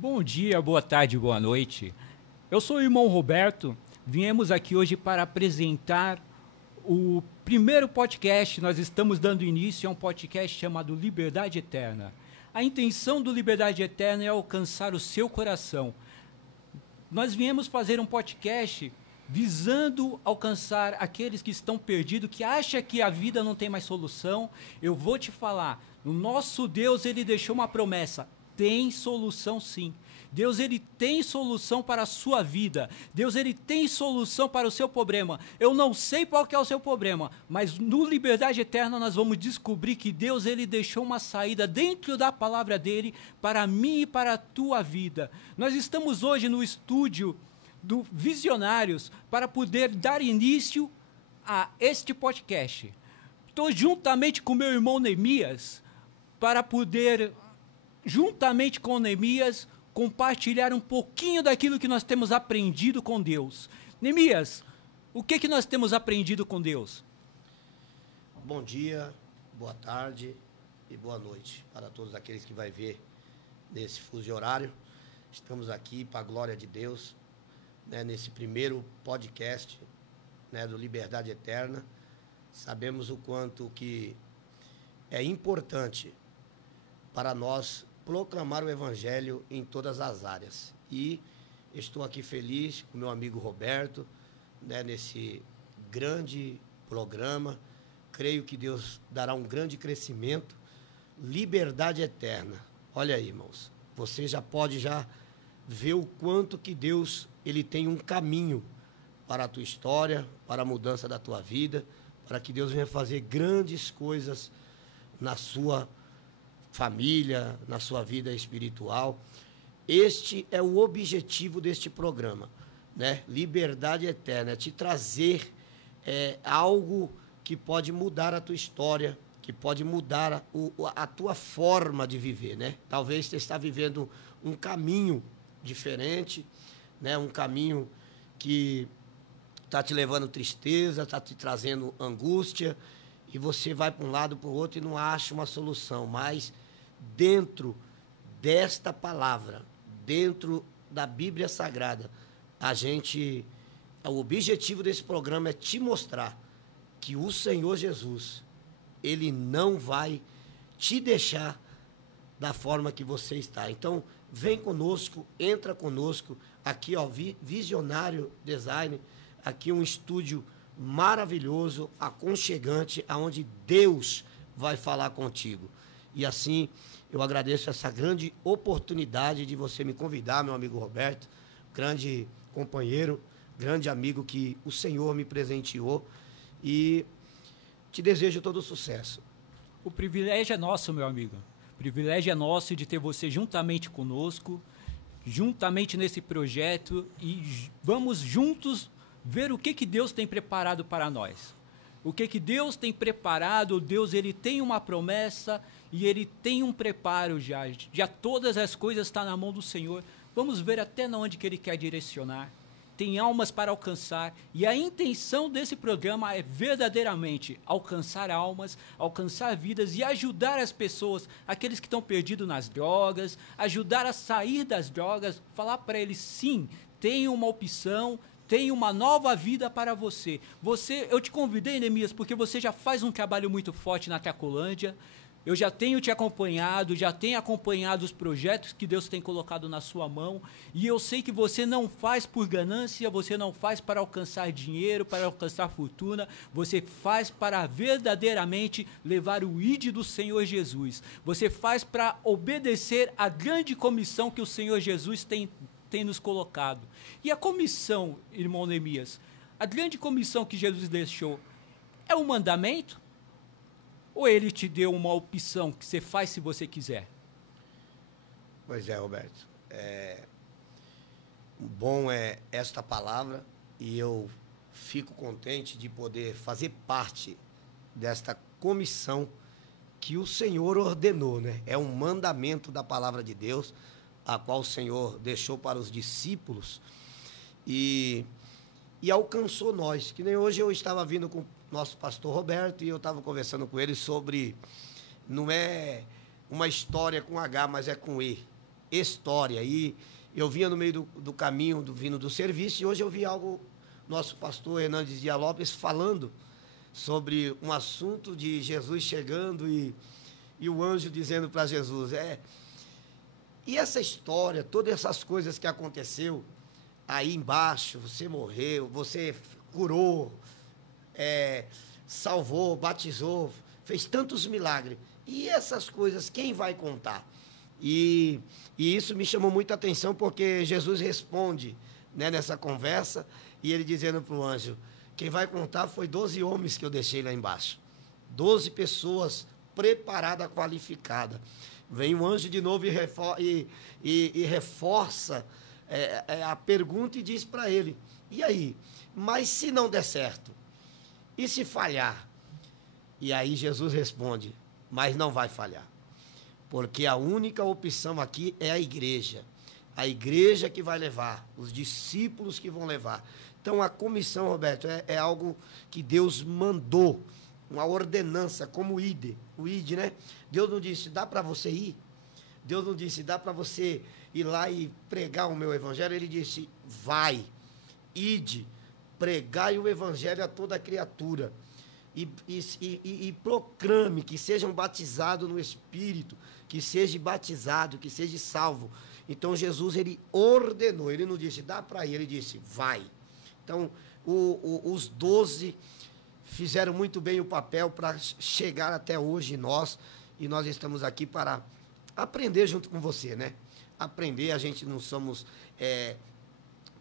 Bom dia, boa tarde, boa noite. Eu sou o irmão Roberto. Viemos aqui hoje para apresentar o primeiro podcast. Nós estamos dando início a um podcast chamado Liberdade Eterna. A intenção do Liberdade Eterna é alcançar o seu coração. Nós viemos fazer um podcast visando alcançar aqueles que estão perdidos, que acham que a vida não tem mais solução. Eu vou te falar, o nosso Deus, ele deixou uma promessa. Tem solução, sim. Deus, ele tem solução para a sua vida. Deus, ele tem solução para o seu problema. Eu não sei qual que é o seu problema, mas no Liberdade Eterna nós vamos descobrir que Deus, ele deixou uma saída dentro da palavra dele para mim e para a tua vida. Nós estamos hoje no estúdio do Visionários para poder dar início a este podcast. Estou juntamente com meu irmão Neemias para poder, juntamente com Neemias, compartilhar um pouquinho daquilo que nós temos aprendido com Deus. Neemias, o que nós temos aprendido com Deus? Bom dia, boa tarde e boa noite para todos aqueles que vai ver nesse fuso horário. Estamos aqui para a glória de Deus, né, nesse primeiro podcast, né, do Liberdade Eterna. Sabemos o quanto que é importante para nós proclamar o Evangelho em todas as áreas. E estou aqui feliz com meu amigo Roberto, né, nesse grande programa. Creio que Deus dará um grande crescimento. Liberdade Eterna. Olha aí, irmãos, você já pode ver o quanto que Deus, ele tem um caminho para a tua história, para a mudança da tua vida, para que Deus venha fazer grandes coisas na sua família, na sua vida espiritual. Este é o objetivo deste programa, né? Liberdade Eterna, é te trazer algo que pode mudar a tua história, que pode mudar a tua forma de viver, né? Talvez você está vivendo um caminho diferente, né? Um caminho que está te levando tristeza, está te trazendo angústia, e você vai para um lado, para o outro e não acha uma solução. Mas dentro desta palavra, dentro da Bíblia Sagrada, o objetivo desse programa é te mostrar que o Senhor Jesus, ele não vai te deixar da forma que você está. Então, vem conosco, entra conosco, aqui, ó, Visionário Design, aqui um estúdio maravilhoso, aconchegante, aonde Deus vai falar contigo. E assim, eu agradeço essa grande oportunidade de você me convidar, meu amigo Roberto, grande companheiro, grande amigo que o Senhor me presenteou, e te desejo todo o sucesso. O privilégio é nosso, meu amigo. O privilégio é nosso de ter você juntamente conosco, juntamente nesse projeto, e vamos juntos ver o que Deus tem preparado para nós. O que Deus tem preparado. Deus, ele tem uma promessa e ele tem um preparo já. Já todas as coisas estão na mão do Senhor. Vamos ver até onde que ele quer direcionar. Tem almas para alcançar, e a intenção desse programa é verdadeiramente alcançar almas, alcançar vidas e ajudar as pessoas, aqueles que estão perdidos nas drogas, ajudar a sair das drogas, falar para eles, sim, tem uma opção, tem uma nova vida para você. Eu te convidei, Neemias, porque você já faz um trabalho muito forte na Cracolândia. Eu já tenho te acompanhado, já tenho acompanhado os projetos que Deus tem colocado na sua mão, e eu sei que você não faz por ganância, você não faz para alcançar dinheiro, para alcançar fortuna, você faz para verdadeiramente levar o ID do Senhor Jesus. Você faz para obedecer à grande comissão que o Senhor Jesus tem nos colocado. E a comissão, irmão Neemias, a grande comissão que Jesus deixou, é um mandamento? Ou ele te deu uma opção que você faz se você quiser? Pois é, Roberto. Bom é esta palavra, e eu fico contente de poder fazer parte desta comissão que o Senhor ordenou, né? É um mandamento da palavra de Deus, a qual o Senhor deixou para os discípulos e alcançou nós. Que nem hoje eu estava vindo com nosso pastor Roberto e eu estava conversando com ele sobre, não é uma história com H, mas é com E, história. E eu vinha no meio do caminho, vindo do serviço, e hoje eu vi algo, nosso pastor Hernandes Dias Lopes falando sobre um assunto de Jesus chegando e o anjo dizendo para Jesus, e essa história, todas essas coisas que aconteceu aí embaixo, você morreu, você curou, salvou, batizou, fez tantos milagres. E essas coisas, quem vai contar? E isso me chamou muita atenção, porque Jesus responde, né, nessa conversa, e ele dizendo para o anjo, quem vai contar foi 12 homens que eu deixei lá embaixo. 12 pessoas preparadas, qualificadas. Vem o anjo de novo e reforça a pergunta e diz para ele, e aí? Mas se não der certo? E se falhar? E aí Jesus responde, mas não vai falhar. Porque a única opção aqui é a igreja. A igreja que vai levar, os discípulos que vão levar. Então, a comissão, Roberto, é algo que Deus mandou, uma ordenança, como o ID, né? Deus não disse, dá para você ir? Deus não disse, dá para você ir lá e pregar o meu evangelho? Ele disse, vai, ide, pregai o evangelho a toda criatura. E proclame que sejam batizados no Espírito, que seja batizado, que seja salvo. Então, Jesus, ele ordenou, ele não disse, dá para ir, ele disse, vai. Então, os 12 fizeram muito bem o papel para chegar até hoje nós, e nós estamos aqui para aprender junto com você, né? Aprender, a gente não somos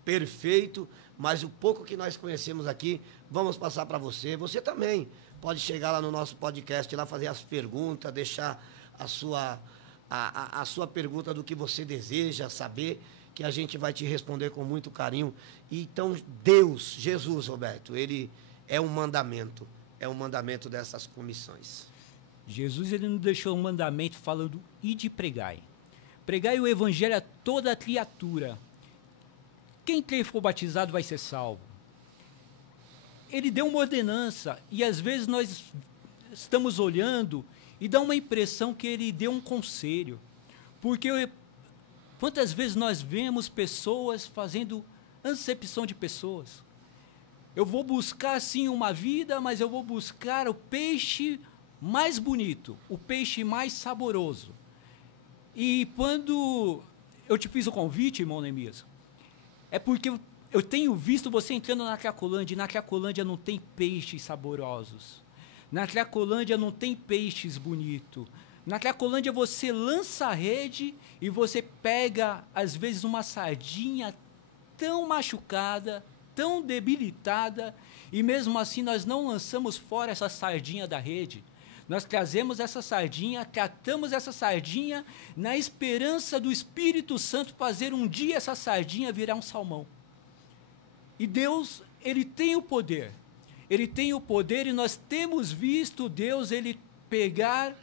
perfeito, mas o pouco que nós conhecemos aqui, vamos passar para você. Você também pode chegar lá no nosso podcast, lá fazer as perguntas, deixar a sua pergunta do que você deseja saber, que a gente vai te responder com muito carinho. Então, Deus, Jesus, Roberto, ele é um mandamento dessas comissões. Jesus, ele nos deixou um mandamento falando, ide pregai. Pregai o evangelho a toda a criatura. Quem for batizado vai ser salvo. Ele deu uma ordenança, e às vezes nós estamos olhando e dá uma impressão que ele deu um conselho. Porque quantas vezes nós vemos pessoas fazendo acepção de pessoas? Eu vou buscar, sim, uma vida, mas eu vou buscar o peixe mais bonito, o peixe mais saboroso. E quando eu te fiz o convite, irmão Neemias, é porque eu tenho visto você entrando na Cracolândia, e na Cracolândia não tem peixes saborosos. Na Cracolândia não tem peixes bonitos. Na Cracolândia você lança a rede e você pega, às vezes, uma sardinha tão machucada, tão debilitada, e mesmo assim nós não lançamos fora essa sardinha da rede. Nós trazemos essa sardinha, tratamos essa sardinha na esperança do Espírito Santo fazer um dia essa sardinha virar um salmão. E Deus, ele tem o poder. Ele tem o poder, e nós temos visto Deus, ele pegar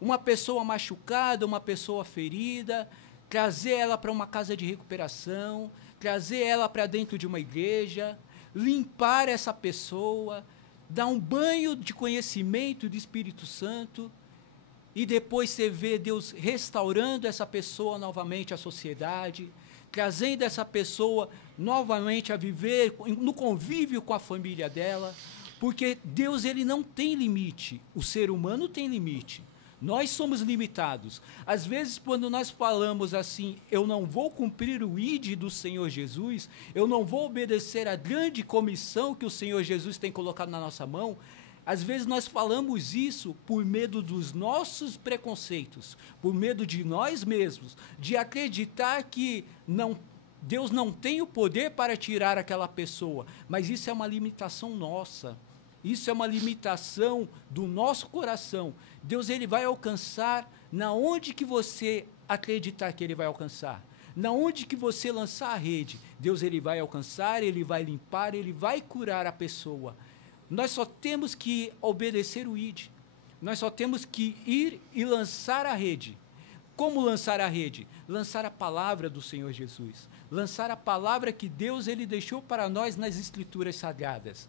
uma pessoa machucada, uma pessoa ferida, trazer ela para uma casa de recuperação, trazer ela para dentro de uma igreja, limpar essa pessoa, dar um banho de conhecimento do Espírito Santo, e depois você vê Deus restaurando essa pessoa novamente à sociedade, trazendo essa pessoa novamente a viver no convívio com a família dela, porque Deus, ele não tem limite, o ser humano tem limite, nós somos limitados. Às vezes, quando nós falamos assim, eu não vou cumprir o ID do Senhor Jesus, eu não vou obedecer à grande comissão que o Senhor Jesus tem colocado na nossa mão, às vezes nós falamos isso por medo dos nossos preconceitos, por medo de nós mesmos, de acreditar que Deus não tem o poder para tirar aquela pessoa, mas isso é uma limitação nossa, isso é uma limitação do nosso coração. Deus, ele vai alcançar na onde que você acreditar que ele vai alcançar, na onde que você lançar a rede, Deus, ele vai alcançar, ele vai limpar, ele vai curar a pessoa. Nós só temos que obedecer o ID, nós só temos que ir e lançar a rede. Como lançar a rede? Lançar a palavra do Senhor Jesus, lançar a palavra que Deus, ele deixou para nós nas Escrituras Sagradas,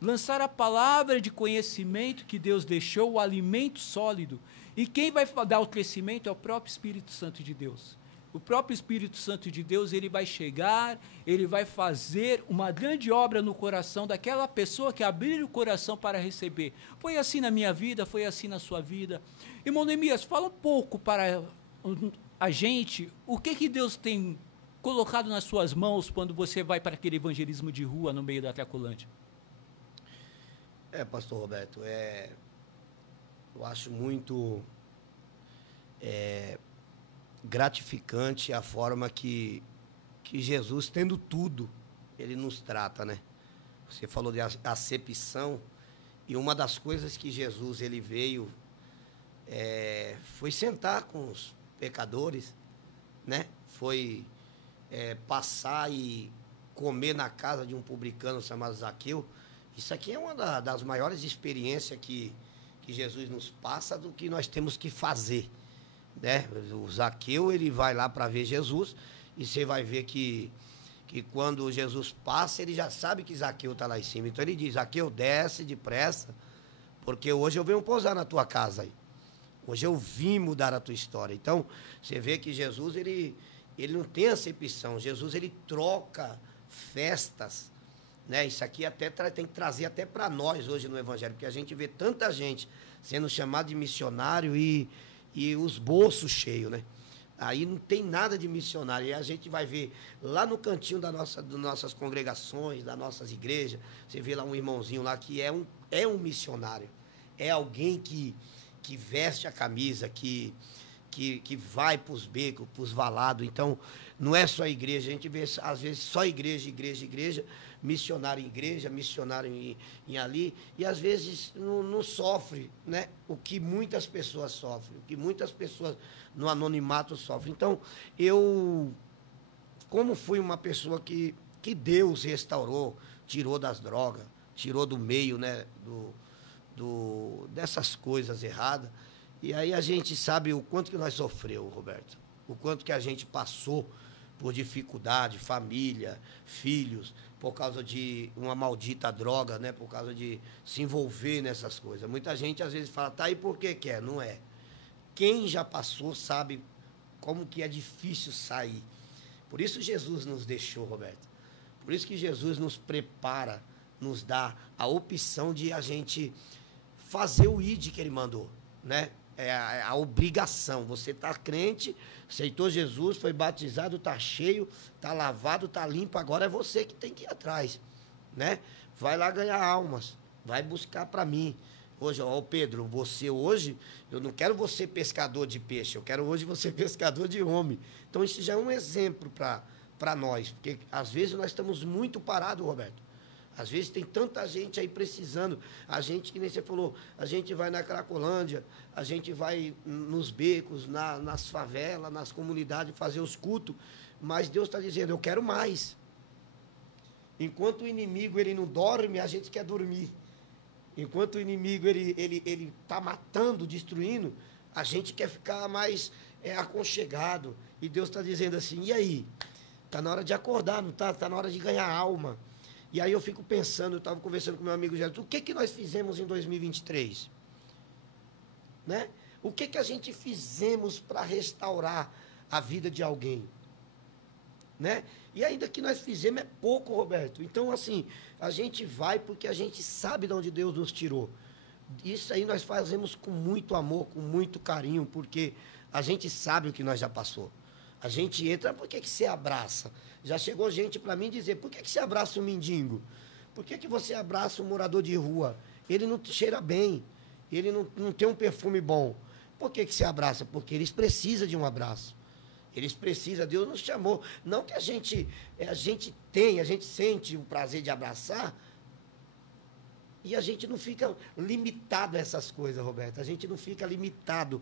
lançar a palavra de conhecimento que Deus deixou, o alimento sólido, e quem vai dar o crescimento é o próprio Espírito Santo de Deus. o próprio Espírito Santo de Deus, ele vai chegar, ele vai fazer uma grande obra no coração daquela pessoa que abrir o coração para receber. Foi assim na minha vida, foi assim na sua vida. Irmão Neemias, fala um pouco para a gente o que Deus tem colocado nas suas mãos quando você vai para aquele evangelismo de rua no meio da Cracolândia. Pastor Roberto, eu acho muito gratificante a forma que Jesus, tendo tudo, ele nos trata, né? Você falou de acepção, e uma das coisas que Jesus ele veio foi sentar com os pecadores, né? Foi passar e comer na casa de um publicano chamado Zaqueu. Isso aqui é uma das maiores experiências que Jesus nos passa do que nós temos que fazer, né? O Zaqueu, ele vai lá para ver Jesus, e você vai ver que quando Jesus passa, ele já sabe que Zaqueu está lá em cima. Então ele diz: Zaqueu, desce depressa, porque hoje eu venho pousar na tua casa aí. Hoje eu vim mudar a tua história. Então, você vê que Jesus, ele não tem acepção. Jesus, ele troca festas, né? Isso aqui até tem que trazer até para nós hoje no Evangelho, porque a gente vê tanta gente sendo chamada de missionário e os bolsos cheios, né? Aí não tem nada de missionário. E a gente vai ver lá no cantinho das nossas congregações, das nossas igrejas, você vê lá um irmãozinho lá que é um missionário. É alguém que veste a camisa, que vai para os becos, para os valados. Então, não é só igreja. A gente vê, às vezes, só igreja, missionário em igreja, missionário em ali, e às vezes não sofre, né? O que muitas pessoas sofrem, o que muitas pessoas no anonimato sofrem. Então, eu, como fui uma pessoa que Deus restaurou, tirou das drogas, tirou do meio, né, dessas coisas erradas, e aí a gente sabe o quanto que nós sofreu, Roberto, o quanto que a gente passou por dificuldade, família, filhos, por causa de uma maldita droga, né? Por causa de se envolver nessas coisas. Muita gente às vezes fala, tá, e por que quer? Não é. Quem já passou sabe como que é difícil sair. Por isso Jesus nos deixou, Roberto. Por isso que Jesus nos prepara, nos dá a opção de a gente fazer o ID que ele mandou, né? É a obrigação. Você está crente, aceitou Jesus, foi batizado, está cheio, está lavado, está limpo, agora é você que tem que ir atrás, né? Vai lá ganhar almas, vai buscar para mim. Hoje, ó, Pedro, você hoje, eu não quero você pescador de peixe, eu quero hoje você pescador de homem. Então isso já é um exemplo para nós, porque às vezes nós estamos muito parados, Roberto. Às vezes tem tanta gente aí precisando. A gente, que nem você falou, a gente vai na Cracolândia, a gente vai nos becos, nas favelas, nas comunidades, fazer os cultos, mas Deus está dizendo, eu quero mais. Enquanto o inimigo ele não dorme, a gente quer dormir. Enquanto o inimigo ele está matando, destruindo, a gente quer ficar mais aconchegado. E Deus está dizendo assim, e aí? Está na hora de acordar, não está? Está na hora de ganhar alma. E aí eu fico pensando, eu estava conversando com meu amigo Gerson, o que nós fizemos em 2023? Né? O que a gente fizemos para restaurar a vida de alguém? Né? E ainda que nós fizemos é pouco, Roberto. Então, assim, a gente vai porque a gente sabe de onde Deus nos tirou. Isso aí nós fazemos com muito amor, com muito carinho, porque a gente sabe o que nós já passou. A gente entra, por que você abraça? Já chegou gente para mim dizer, por que você abraça um mendigo? Por que você abraça um morador de rua? Ele não cheira bem, ele não tem um perfume bom. Por que você abraça? Porque eles precisam de um abraço. Eles precisam, Deus nos chamou. Não que a gente sente o prazer de abraçar, e a gente não fica limitado a essas coisas, Roberto. A gente não fica limitado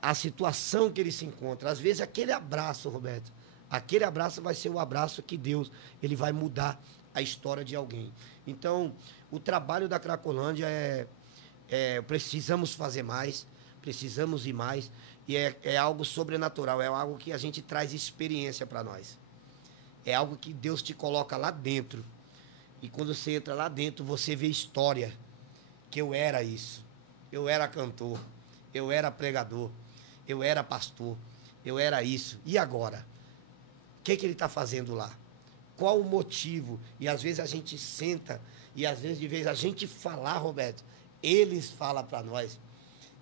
à situação que ele se encontra. Às vezes, aquele abraço, Roberto, aquele abraço vai ser o abraço que Deus ele vai mudar a história de alguém. Então, o trabalho da Cracolândia precisamos fazer mais, precisamos ir mais, e é algo sobrenatural, é algo que a gente traz experiência para nós. É algo que Deus te coloca lá dentro. E quando você entra lá dentro, você vê história, que eu era isso. Eu era cantor, eu era pregador, eu era pastor, eu era isso. E agora? O que ele está fazendo lá? Qual o motivo? E às vezes a gente senta, e às vezes, de vez a gente falar, Roberto, eles falam para nós,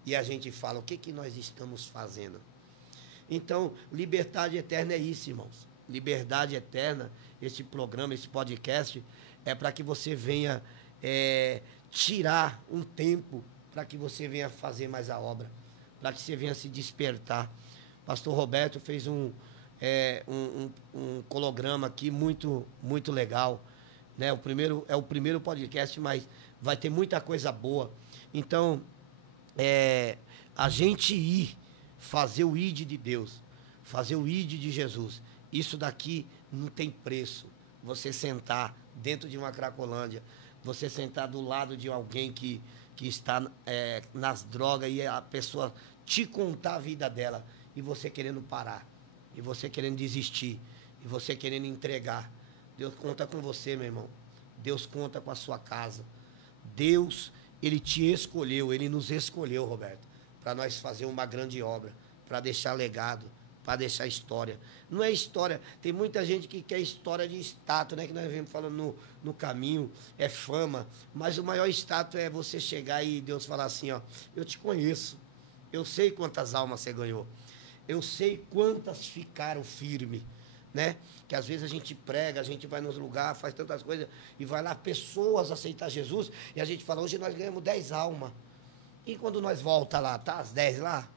e a gente fala, o que nós estamos fazendo? Então, liberdade eterna é isso, irmãos. Liberdade eterna, esse programa, esse podcast, é para que você venha tirar um tempo, para que você venha fazer mais a obra, para que você venha se despertar. Pastor Roberto fez um holograma aqui muito, muito legal, né? É o primeiro podcast, mas vai ter muita coisa boa. Então, a gente ir fazer o ID de Deus, fazer o ID de Jesus, isso daqui não tem preço. Você sentar dentro de uma Cracolândia, você sentar do lado de alguém que está nas drogas e a pessoa te contar a vida dela, e você querendo parar, e você querendo desistir, e você querendo entregar. Deus conta com você, meu irmão. Deus conta com a sua casa. Deus, Ele te escolheu, Ele nos escolheu, Roberto, para nós fazer uma grande obra, para deixar legado, para deixar história. Não é história, tem muita gente que quer história de status, né, que nós vemos falando no caminho, é fama, mas o maior status é você chegar e Deus falar assim, ó, eu te conheço, eu sei quantas almas você ganhou, eu sei quantas ficaram firmes, né? Que às vezes a gente prega, a gente vai nos lugares, faz tantas coisas, e vai lá pessoas aceitar Jesus, e a gente fala, hoje nós ganhamos 10 almas. E quando nós volta lá, tá as 10 lá?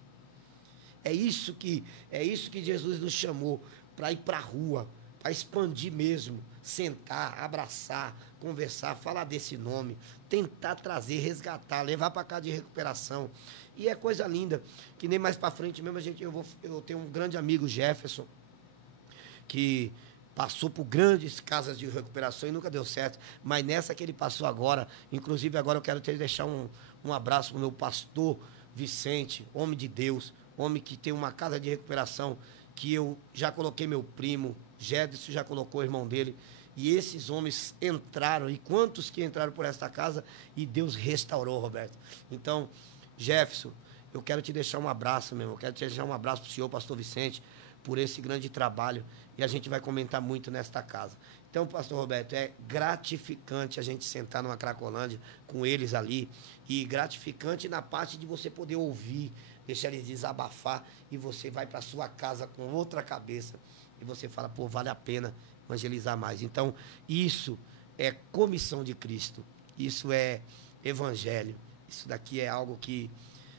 É isso que Jesus nos chamou, para ir para a rua, para expandir mesmo, sentar, abraçar, conversar, falar desse nome, tentar trazer, resgatar, levar para cá de recuperação. E é coisa linda, que nem mais para frente mesmo eu tenho um grande amigo, Jefferson, que passou por grandes casas de recuperação e nunca deu certo, mas nessa que ele passou agora, inclusive agora eu quero deixar um abraço para o meu pastor Vicente, homem de Deus, homem que tem uma casa de recuperação, que eu já coloquei meu primo, Gédson já colocou o irmão dele, e esses homens entraram, e quantos que entraram por esta casa, e Deus restaurou, Roberto. Então, Jefferson, eu quero te deixar um abraço, meu irmão, eu quero te deixar um abraço para o senhor, pastor Vicente, por esse grande trabalho, e a gente vai comentar muito nesta casa. Então, pastor Roberto, é gratificante a gente sentar numa Cracolândia com eles ali, e gratificante na parte de você poder ouvir, deixar eles desabafar, e você vai para sua casa com outra cabeça, e você fala, pô, vale a pena evangelizar mais. Então, isso é comissão de Cristo, isso é evangelho, isso daqui é algo que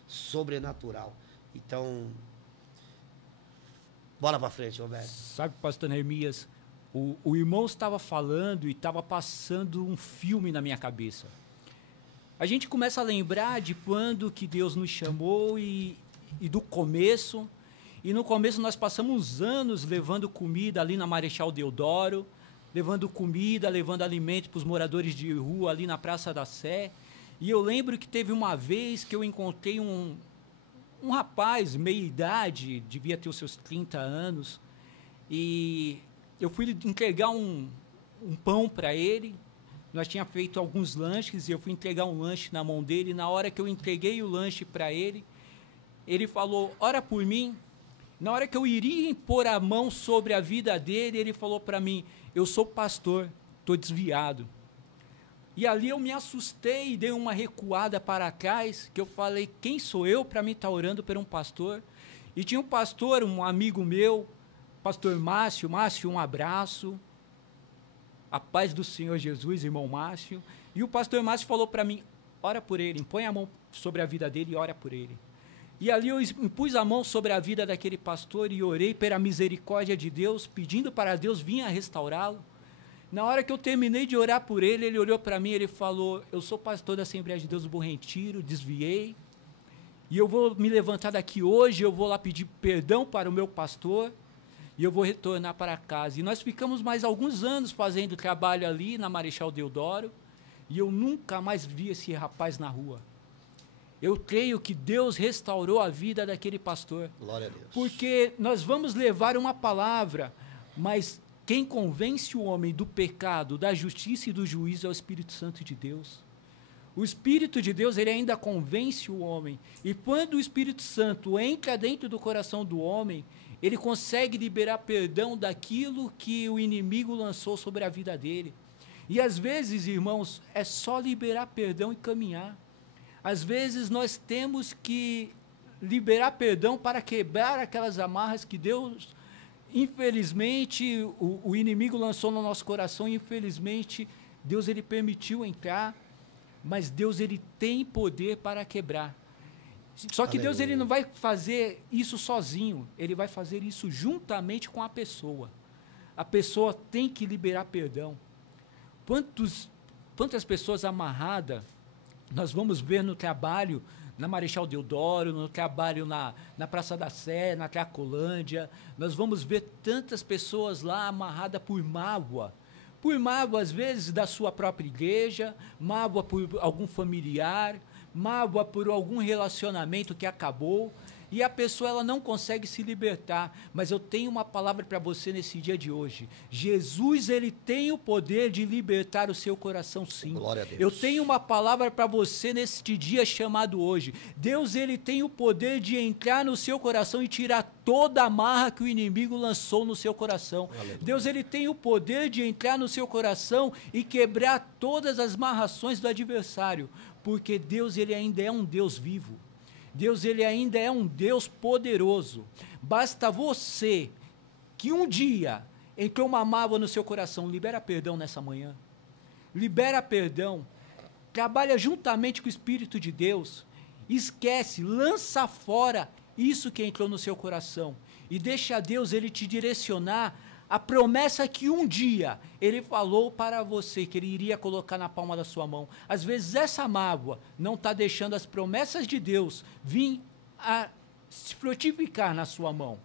sobrenatural. Então, bola para frente, Roberto. Sabe, pastor Neemias, o irmão estava falando e estava passando um filme na minha cabeça. A gente começa a lembrar de quando que Deus nos chamou e do começo. E no começo nós passamos anos levando comida ali na Marechal Deodoro, levando comida, levando alimento para os moradores de rua ali na Praça da Sé. E eu lembro que teve uma vez que eu encontrei um rapaz, meia-idade, devia ter os seus 30 anos, e eu fui entregar um pão para ele. Nós tínhamos feito alguns lanches e eu fui entregar um lanche na mão dele. Na hora que eu entreguei o lanche para ele, ele falou, ora por mim. Na hora que eu iria impor a mão sobre a vida dele, ele falou para mim, eu sou pastor, estou desviado. E ali eu me assustei e dei uma recuada para trás, que eu falei, quem sou eu para me estar orando por um pastor? E tinha um pastor, um amigo meu, pastor Márcio, um abraço, a paz do Senhor Jesus, irmão Márcio. E o pastor Márcio falou para mim, ora por ele, põe a mão sobre a vida dele e ora por ele. E ali eu impus a mão sobre a vida daquele pastor e orei pela misericórdia de Deus, pedindo para Deus vir a restaurá-lo. Na hora que eu terminei de orar por ele, ele olhou para mim e ele falou, eu sou pastor da Assembleia de Deus do Bom Retiro, desviei, e eu vou me levantar daqui hoje, eu vou lá pedir perdão para o meu pastor, e eu vou retornar para casa. E nós ficamos mais alguns anos fazendo trabalho ali na Marechal Deodoro, e eu nunca mais vi esse rapaz na rua. Eu creio que Deus restaurou a vida daquele pastor. Glória a Deus. Porque nós vamos levar uma palavra, mas quem convence o homem do pecado, da justiça e do juízo é o Espírito Santo de Deus. O Espírito de Deus, ele ainda convence o homem. E quando o Espírito Santo entra dentro do coração do homem, ele consegue liberar perdão daquilo que o inimigo lançou sobre a vida dele. E às vezes, irmãos, é só liberar perdão e caminhar. Às vezes nós temos que liberar perdão para quebrar aquelas amarras que Deus, infelizmente, o inimigo lançou no nosso coração, e infelizmente Deus ele permitiu entrar, mas Deus ele tem poder para quebrar. Só que Deus ele não vai fazer isso sozinho, ele vai fazer isso juntamente com a pessoa. A pessoa tem que liberar perdão. Quantas pessoas amarradas nós vamos ver no trabalho, na Marechal Deodoro, no trabalho na Praça da Sé, na Cracolândia, nós vamos ver tantas pessoas lá amarradas por mágoa, às vezes, da sua própria igreja, mágoa por algum familiar, mágoa por algum relacionamento que acabou, e a pessoa ela não consegue se libertar. Mas eu tenho uma palavra para você nesse dia de hoje. Jesus ele tem o poder de libertar o seu coração, sim. Glória a Deus. Eu tenho uma palavra para você neste dia chamado hoje. Deus ele tem o poder de entrar no seu coração e tirar toda a amarra que o inimigo lançou no seu coração. Aleluia. Deus ele tem o poder de entrar no seu coração e quebrar todas as amarrações do adversário, porque Deus ele ainda é um Deus vivo. Deus ele ainda é um Deus poderoso. Basta você que um dia entrou uma mágoa no seu coração, libera perdão nessa manhã. Libera perdão. Trabalha juntamente com o Espírito de Deus. Esquece, lança fora isso que entrou no seu coração e deixa Deus ele te direcionar a promessa que um dia ele falou para você, que ele iria colocar na palma da sua mão. Às vezes essa mágoa não está deixando as promessas de Deus vir a se frutificar na sua mão.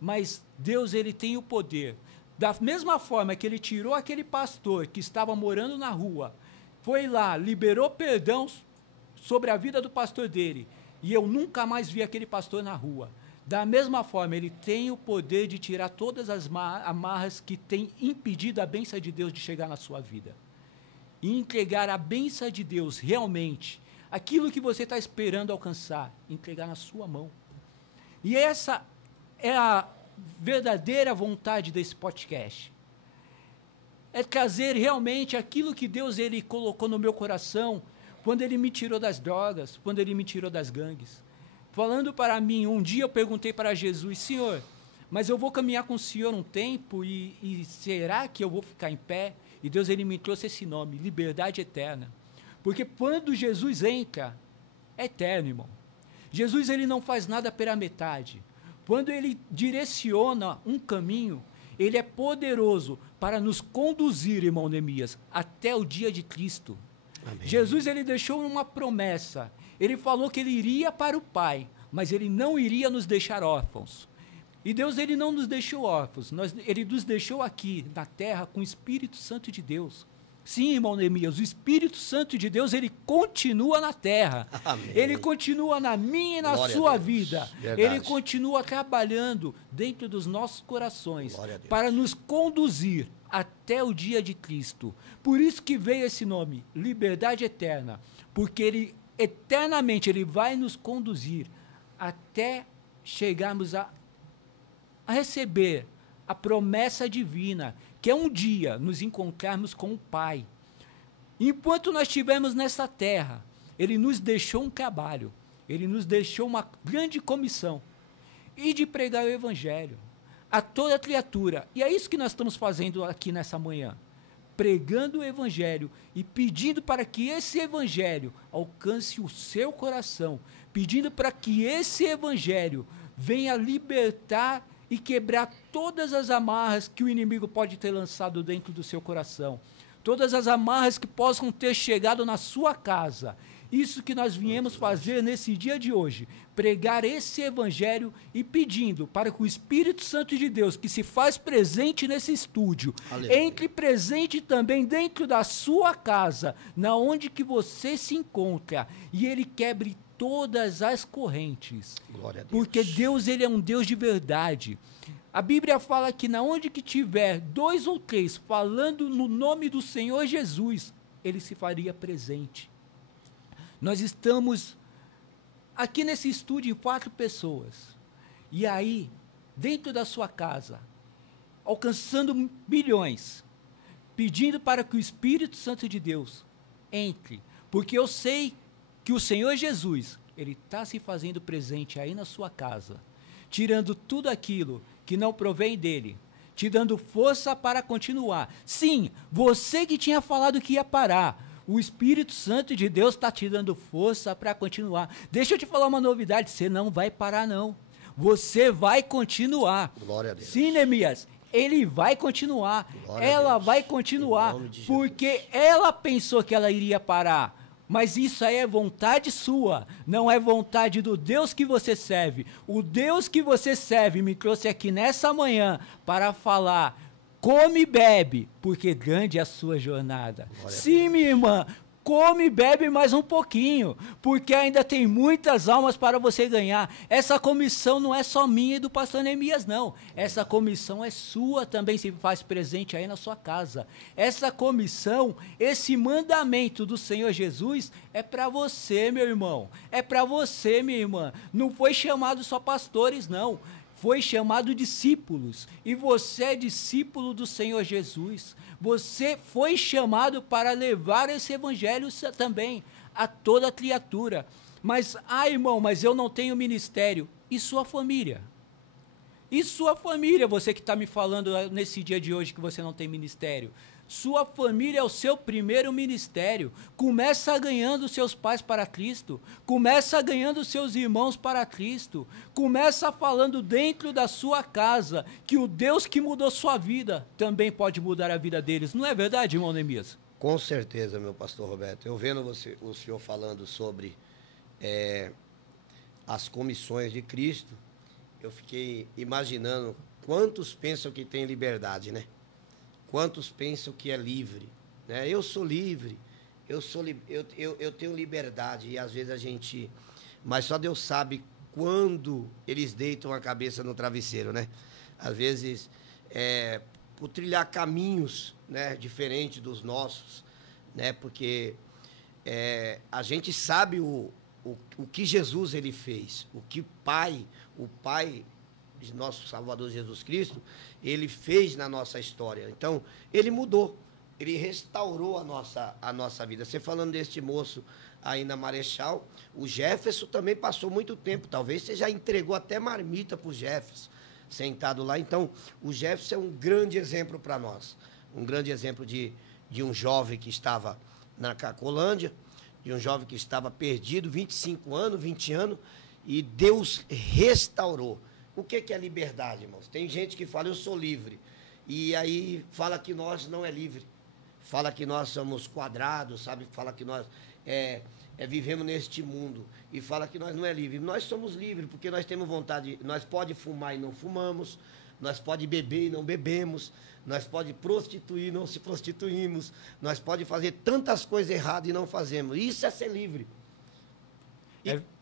Mas Deus ele tem o poder. Da mesma forma que ele tirou aquele pastor que estava morando na rua, foi lá, liberou perdão sobre a vida do pastor dele, e eu nunca mais vi aquele pastor na rua. Da mesma forma, ele tem o poder de tirar todas as amarras que têm impedido a bênção de Deus de chegar na sua vida. E entregar a bênção de Deus, realmente, aquilo que você está esperando alcançar, entregar na sua mão. E essa é a verdadeira vontade desse podcast. É trazer realmente aquilo que Deus ele colocou no meu coração, quando ele me tirou das drogas, quando ele me tirou das gangues. Falando para mim, um dia eu perguntei para Jesus, Senhor, mas eu vou caminhar com o Senhor um tempo e será que eu vou ficar em pé? E Deus ele me trouxe esse nome, liberdade eterna. Porque quando Jesus entra, é eterno, irmão. Jesus ele não faz nada pela metade. Quando ele direciona um caminho, ele é poderoso para nos conduzir, irmão Neemias, até o dia de Cristo. Amém. Jesus ele deixou uma promessa. Ele falou que ele iria para o Pai, mas ele não iria nos deixar órfãos. E Deus ele não nos deixou órfãos, ele nos deixou aqui na terra com o Espírito Santo de Deus. Sim, irmão Neemias, o Espírito Santo de Deus, ele continua na terra. Amém. Ele continua na minha e na Glória sua vida. Verdade. Ele continua trabalhando dentro dos nossos corações para nos conduzir até o dia de Cristo. Por isso que veio esse nome, Liberdade Eterna, porque ele eternamente ele vai nos conduzir até chegarmos a receber a promessa divina, que é um dia nos encontrarmos com o Pai. Enquanto nós estivermos nessa terra, ele nos deixou um trabalho, ele nos deixou uma grande comissão, e de pregar o Evangelho a toda criatura. E é isso que nós estamos fazendo aqui nessa manhã, pregando o Evangelho e pedindo para que esse Evangelho alcance o seu coração, pedindo para que esse Evangelho venha libertar e quebrar todas as amarras que o inimigo pode ter lançado dentro do seu coração, todas as amarras que possam ter chegado na sua casa. Isso que nós viemos fazer nesse dia de hoje, pregar esse Evangelho e pedindo para que o Espírito Santo de Deus, que se faz presente nesse estúdio, Aleluia. Entre presente também dentro da sua casa, na onde que você se encontra, e ele quebre todas as correntes. Glória a Deus. Porque Deus ele é um Deus de verdade. A Bíblia fala que na onde que tiver 2 ou 3 falando no nome do Senhor Jesus, ele se faria presente. Nós estamos aqui nesse estúdio em 4 pessoas. E aí, dentro da sua casa, alcançando milhões, pedindo para que o Espírito Santo de Deus entre, porque eu sei que o Senhor Jesus, ele está se fazendo presente aí na sua casa, tirando tudo aquilo que não provém dele, te dando força para continuar. Sim, você que tinha falado que ia parar, o Espírito Santo de Deus está te dando força para continuar. Deixa eu te falar uma novidade, você não vai parar não, você vai continuar. Glória a Deus. Sim, Neemias, ele vai continuar, ela vai continuar, porque ela pensou que ela iria parar, mas isso aí é vontade sua, não é vontade do Deus que você serve. O Deus que você serve me trouxe aqui nessa manhã para falar: come e bebe, porque grande é a sua jornada. Sim, minha irmã, come e bebe mais um pouquinho, porque ainda tem muitas almas para você ganhar. Essa comissão não é só minha e do pastor Neemias, não. Essa comissão é sua também, se faz presente aí na sua casa. Essa comissão, esse mandamento do Senhor Jesus é para você, meu irmão. É para você, minha irmã. Não foi chamado só pastores, não. Foi chamado discípulos, e você é discípulo do Senhor Jesus. Você foi chamado para levar esse evangelho também a toda criatura. Mas, irmão, mas eu não tenho ministério. E sua família? E sua família, você que está me falando nesse dia de hoje que você não tem ministério? Sua família é o seu primeiro ministério. Começa ganhando seus pais para Cristo. Começa ganhando seus irmãos para Cristo. Começa falando dentro da sua casa que o Deus que mudou sua vida também pode mudar a vida deles. Não é verdade, irmão Neemias? Com certeza, meu pastor Roberto. Eu vendo o senhor falando sobre as comissões de Cristo, eu fiquei imaginando quantos pensam que tem liberdade, né? Quantos pensam que é livre, né? Eu sou livre, eu tenho liberdade, e às vezes a gente... Mas só Deus sabe quando eles deitam a cabeça no travesseiro, né? Às vezes, por trilhar caminhos, né, diferentes dos nossos, né? Porque a gente sabe o que Jesus ele fez, o que o Pai de nosso Salvador Jesus Cristo, ele fez na nossa história. Então, ele mudou, ele restaurou a nossa vida. Você falando deste moço aí na Marechal, o Jefferson também passou muito tempo, talvez você já entregou até marmita para o Jefferson, sentado lá. Então, o Jefferson é um grande exemplo para nós, um grande exemplo de um jovem que estava na Cracolândia, de um jovem que estava perdido, 25 anos, 20 anos, e Deus restaurou. O que é liberdade, irmãos? Tem gente que fala, eu sou livre, e aí fala que nós não é livre, fala que nós somos quadrados, sabe? Fala que nós vivemos neste mundo, e fala que nós não é livre. Nós somos livres, porque nós temos vontade, nós pode fumar e não fumamos, nós pode beber e não bebemos, nós pode prostituir e não se prostituímos, nós pode fazer tantas coisas erradas e não fazemos. Isso é ser livre.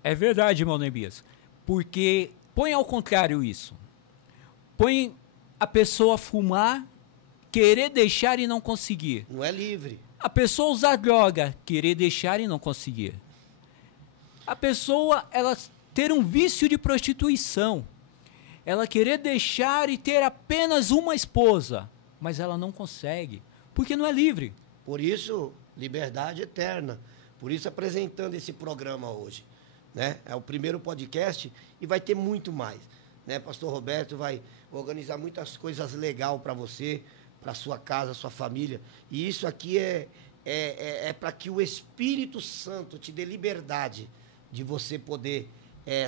É verdade, irmão Neemias, porque... Põe ao contrário isso. Põe a pessoa fumar, querer deixar e não conseguir. Não é livre. A pessoa usar droga, querer deixar e não conseguir. A pessoa, ela ter um vício de prostituição. Ela querer deixar e ter apenas uma esposa, mas ela não consegue, porque não é livre. Por isso, liberdade eterna. Por isso, apresentando esse programa hoje. Né? É o primeiro podcast e vai ter muito mais, né? Pastor Roberto vai organizar muitas coisas legais para você, para sua casa, sua família, e isso aqui é para que o Espírito Santo te dê liberdade de você poder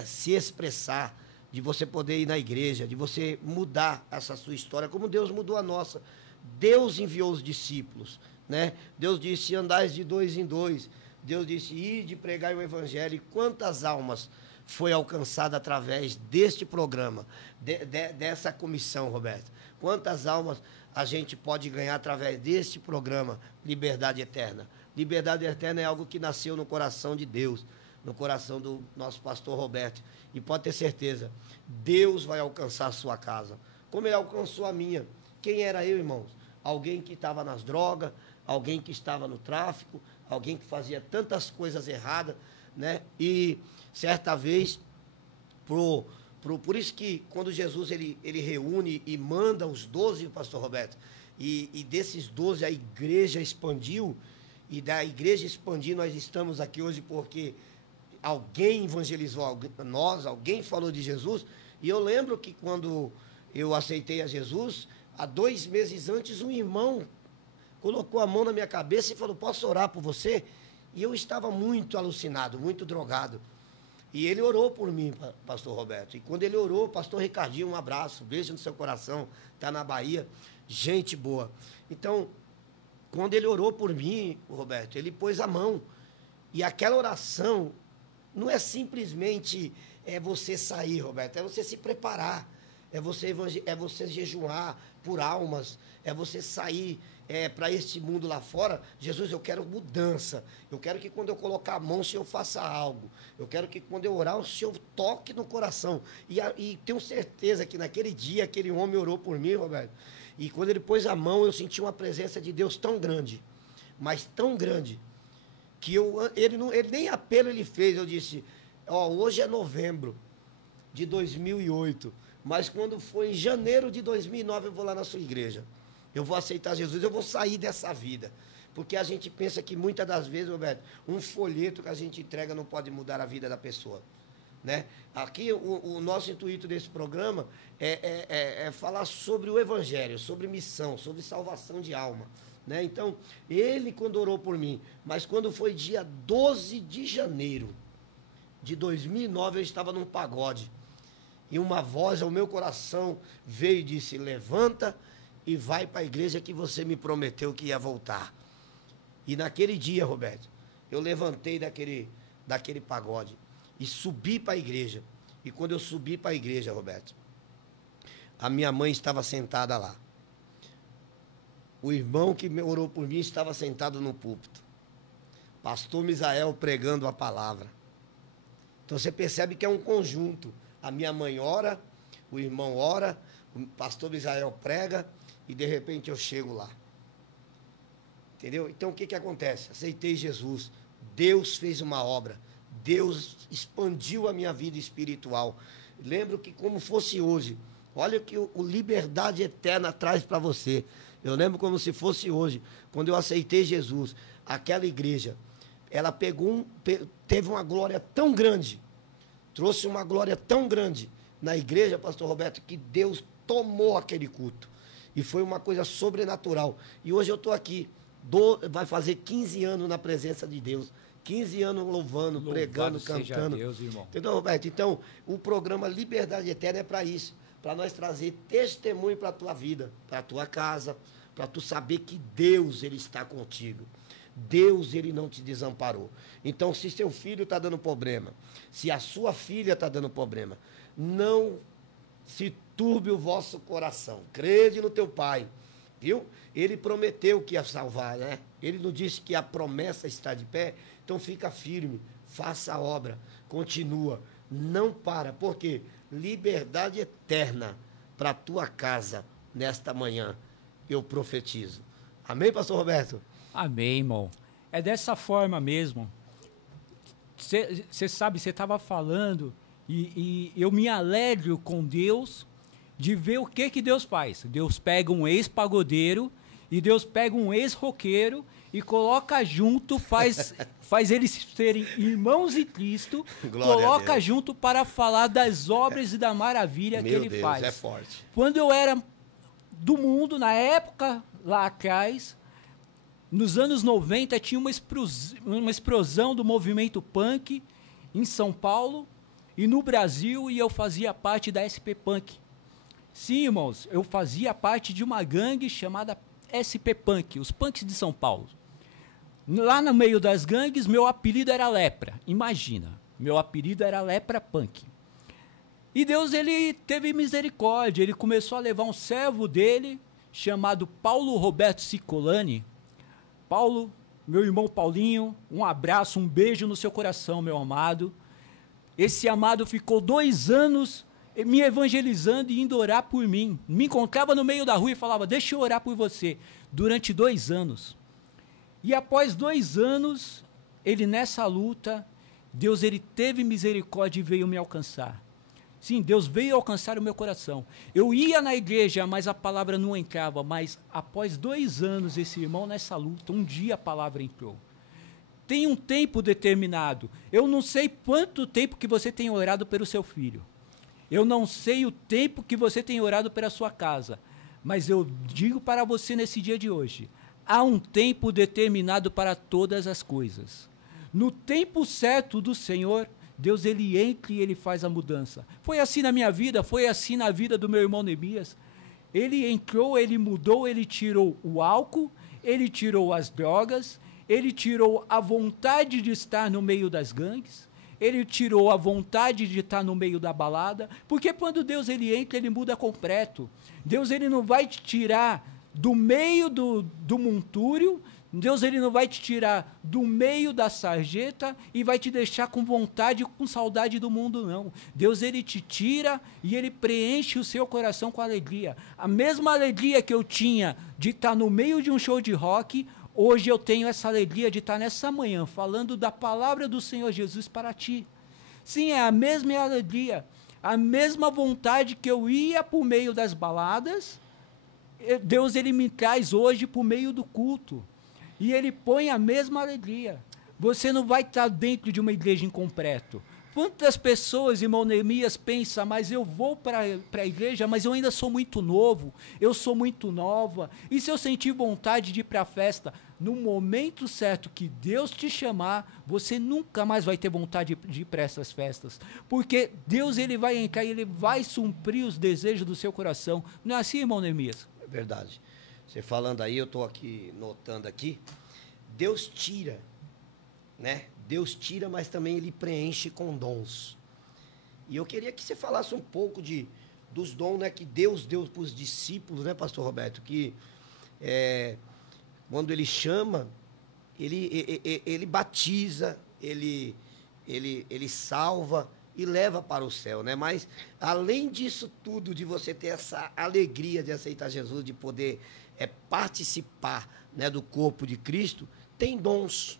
se expressar, de você poder ir na igreja, de você mudar essa sua história, como Deus mudou a nossa. Deus enviou os discípulos, né? Deus disse, andais de 2 em 2. Deus disse, ide pregar o evangelho. E quantas almas foi alcançada através deste programa, dessa comissão, Roberto? Quantas almas a gente pode ganhar através deste programa, Liberdade Eterna? Liberdade Eterna é algo que nasceu no coração de Deus, no coração do nosso pastor Roberto. E pode ter certeza, Deus vai alcançar a sua casa, como ele alcançou a minha. Quem era eu, irmãos? Alguém que estava nas drogas, alguém que estava no tráfico, alguém que fazia tantas coisas erradas, né? E certa vez, pro Por isso que quando Jesus ele reúne e manda os 12, pastor Roberto, e desses 12 a igreja expandiu, e da igreja expandir nós estamos aqui hoje porque alguém evangelizou alguém falou de Jesus. E eu lembro que quando eu aceitei a Jesus, há 2 meses antes, um irmão colocou a mão na minha cabeça e falou: posso orar por você? E eu estava muito alucinado, muito drogado. E ele orou por mim, pastor Roberto. E quando ele orou, pastor Ricardinho, um abraço, beijo no seu coração, está na Bahia, gente boa. Então, quando ele orou por mim, Roberto, ele pôs a mão. E aquela oração não é simplesmente você sair, Roberto, é você se preparar, é você jejuar por almas, é você sair para este mundo lá fora. Jesus, eu quero mudança, eu quero que quando eu colocar a mão, o Senhor faça algo, eu quero que quando eu orar, o Senhor toque no coração. E tenho certeza que naquele dia, aquele homem orou por mim, Roberto, e quando ele pôs a mão, eu senti uma presença de Deus tão grande, mas tão grande, que ele nem apelo ele fez. Eu disse: hoje é novembro de 2008, mas quando foi em janeiro de 2009, eu vou lá na sua igreja, eu vou aceitar Jesus, eu vou sair dessa vida. Porque a gente pensa que muitas das vezes, Roberto, um folheto que a gente entrega não pode mudar a vida da pessoa, né? Aqui o nosso intuito desse programa é falar sobre o evangelho, sobre missão, sobre salvação de alma, né? Então, ele quando orou por mim, mas quando foi dia 12 de janeiro de 2009, eu estava num pagode, e uma voz ao meu coração veio e disse: levanta e vai para a igreja que você me prometeu que ia voltar. E naquele dia, Roberto, eu levantei daquele pagode e subi para a igreja. E quando eu subi para a igreja, Roberto, a minha mãe estava sentada lá. O irmão que orou por mim estava sentado no púlpito. Pastor Misael pregando a palavra. Então você percebe que é um conjunto. A minha mãe ora, o irmão ora, o pastor Misael prega e de repente eu chego lá. Entendeu? Então o que acontece? Aceitei Jesus, Deus fez uma obra, Deus expandiu a minha vida espiritual. Lembro que como fosse hoje, olha o que o Liberdade Eterna traz para você. Eu lembro como se fosse hoje, quando eu aceitei Jesus, aquela igreja, ela teve uma glória tão grande, trouxe uma glória tão grande na igreja, pastor Roberto, que Deus tomou aquele culto. E foi uma coisa sobrenatural. E hoje eu estou aqui, vai fazer 15 anos na presença de Deus. 15 anos louvando, pregando, cantando. Deus, irmão. Entendeu, Roberto? Então, o programa Liberdade Eterna é para isso. Para nós trazer testemunho para a tua vida, para a tua casa, para tu saber que Deus, ele está contigo. Deus, ele não te desamparou. Então, se seu filho está dando problema, se a sua filha está dando problema, não se turbe o vosso coração. Crede no teu pai, viu? Ele prometeu que ia salvar, né? Ele não disse que a promessa está de pé. Então, fica firme, faça a obra, continua, não para. Por quê? Liberdade eterna para a tua casa nesta manhã, eu profetizo. Amém, pastor Roberto? Amém, irmão. É dessa forma mesmo. Você sabe, você estava falando e eu me alegro com Deus de ver o que Deus faz. Deus pega um ex-pagodeiro e Deus pega um ex-roqueiro e coloca junto, faz eles serem irmãos em Cristo, coloca junto para falar das obras e da maravilha que ele faz. É forte. Quando eu era do mundo, na época lá atrás, nos anos 90, tinha uma explosão do movimento punk em São Paulo e no Brasil, e eu fazia parte da SP Punk. Sim, irmãos, eu fazia parte de uma gangue chamada SP Punk, os punks de São Paulo. Lá no meio das gangues, meu apelido era Lepra. Imagina, meu apelido era Lepra Punk. E Deus, ele teve misericórdia, ele começou a levar um servo dele, chamado Paulo Roberto Cicolani. Paulo, meu irmão Paulinho, um abraço, um beijo no seu coração, meu amado. Esse amado ficou 2 anos me evangelizando e indo orar por mim. Me encontrava no meio da rua e falava: deixa eu orar por você. Durante 2 anos. E após 2 anos, ele nessa luta, Deus, ele teve misericórdia e veio me alcançar. Sim, Deus veio alcançar o meu coração. Eu ia na igreja, mas a palavra não entrava. Mas após 2 anos, esse irmão nessa luta, um dia a palavra entrou. Tem um tempo determinado. Eu não sei quanto tempo que você tem orado pelo seu filho. Eu não sei o tempo que você tem orado pela sua casa. Mas eu digo para você nesse dia de hoje, há um tempo determinado para todas as coisas. No tempo certo do Senhor, Deus, ele entra e ele faz a mudança. Foi assim na minha vida, foi assim na vida do meu irmão Neemias. Ele entrou, ele mudou, ele tirou o álcool, ele tirou as drogas, ele tirou a vontade de estar no meio das gangues, ele tirou a vontade de estar no meio da balada, porque quando Deus ele entra, ele muda completo. Deus ele não vai te tirar do meio do montúrio, Deus ele não vai te tirar do meio da sarjeta e vai te deixar com vontade, com saudade do mundo, não. Deus ele te tira e ele preenche o seu coração com alegria. A mesma alegria que eu tinha de estar no meio de um show de rock, hoje eu tenho essa alegria de estar nessa manhã falando da palavra do Senhor Jesus para ti. Sim, é a mesma alegria, a mesma vontade que eu ia por meio das baladas, Deus ele me traz hoje por meio do culto. E ele põe a mesma alegria. Você não vai estar dentro de uma igreja incompleta. Quantas pessoas, irmão Neemias, pensam, mas eu vou para a igreja, mas eu ainda sou muito novo, eu sou muito nova. E se eu sentir vontade de ir para a festa? No momento certo que Deus te chamar, você nunca mais vai ter vontade de ir para essas festas. Porque Deus ele vai entrar e ele vai suprir os desejos do seu coração. Não é assim, irmão Neemias? É verdade. Você falando aí, eu estou aqui notando aqui, Deus tira, né? Deus tira, mas também ele preenche com dons. E eu queria que você falasse um pouco dos dons, né, que Deus deu para os discípulos, né, pastor Roberto? Que quando ele chama, ele batiza, ele salva e leva para o céu, né? Mas além disso tudo, de você ter essa alegria de aceitar Jesus, de poder participar, né, do corpo de Cristo, tem dons,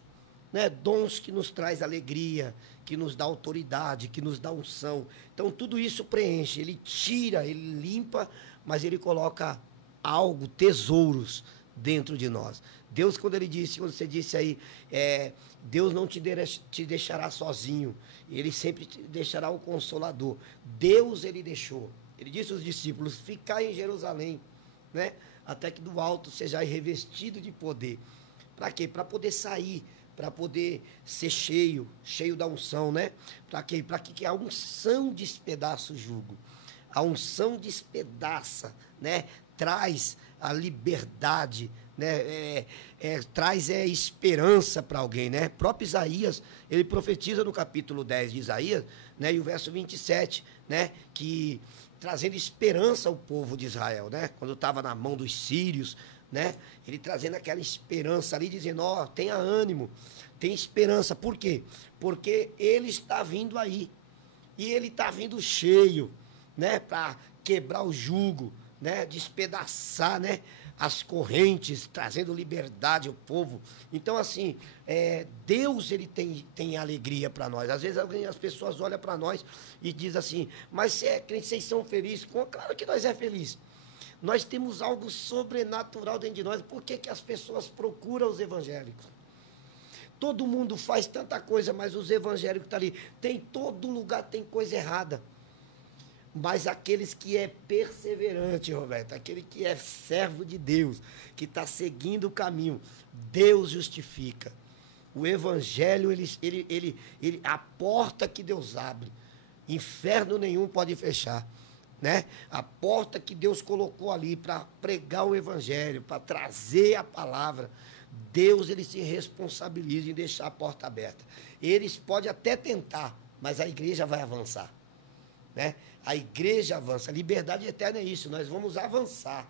né? Dons que nos traz alegria, que nos dá autoridade, que nos dá unção. Então tudo isso preenche, ele tira, ele limpa, mas ele coloca algo, tesouros dentro de nós. Deus, quando você disse aí, Deus não te deixará sozinho, ele sempre te deixará o Consolador. Deus, ele deixou, ele disse aos discípulos, ficai em Jerusalém, né? Até que do alto sejais revestido de poder. Para quê? Para poder sair, para poder ser cheio da unção, né? Para quê? Para que a unção despedaça o jugo. A unção despedaça, né? Traz a liberdade, né? Traz esperança para alguém, né? O próprio Isaías, ele profetiza no capítulo 10 de Isaías, né? E o verso 27, né? Que trazendo esperança ao povo de Israel, né? Quando estava na mão dos sírios, né? Ele trazendo aquela esperança ali, dizendo, tenha ânimo, tem esperança. Por quê? Porque ele está vindo aí. E ele está vindo cheio, né? Para quebrar o jugo, né? Despedaçar, né? As correntes, trazendo liberdade ao povo. Então, assim, Deus ele tem alegria para nós. Às vezes as pessoas olham para nós e dizem assim, mas vocês são felizes? Claro que nós é feliz. Nós temos algo sobrenatural dentro de nós. Por que as pessoas procuram os evangélicos? Todo mundo faz tanta coisa, mas os evangélicos estão ali. Todo lugar tem coisa errada. Mas aqueles que é perseverante, Roberto, aquele que é servo de Deus, que está seguindo o caminho, Deus justifica. O evangelho, a porta que Deus abre, inferno nenhum pode fechar, né? A porta que Deus colocou ali para pregar o evangelho, para trazer a palavra, Deus ele se responsabiliza em deixar a porta aberta. Eles podem até tentar, mas a igreja vai avançar, né? A igreja avança. A liberdade eterna é isso, nós vamos avançar.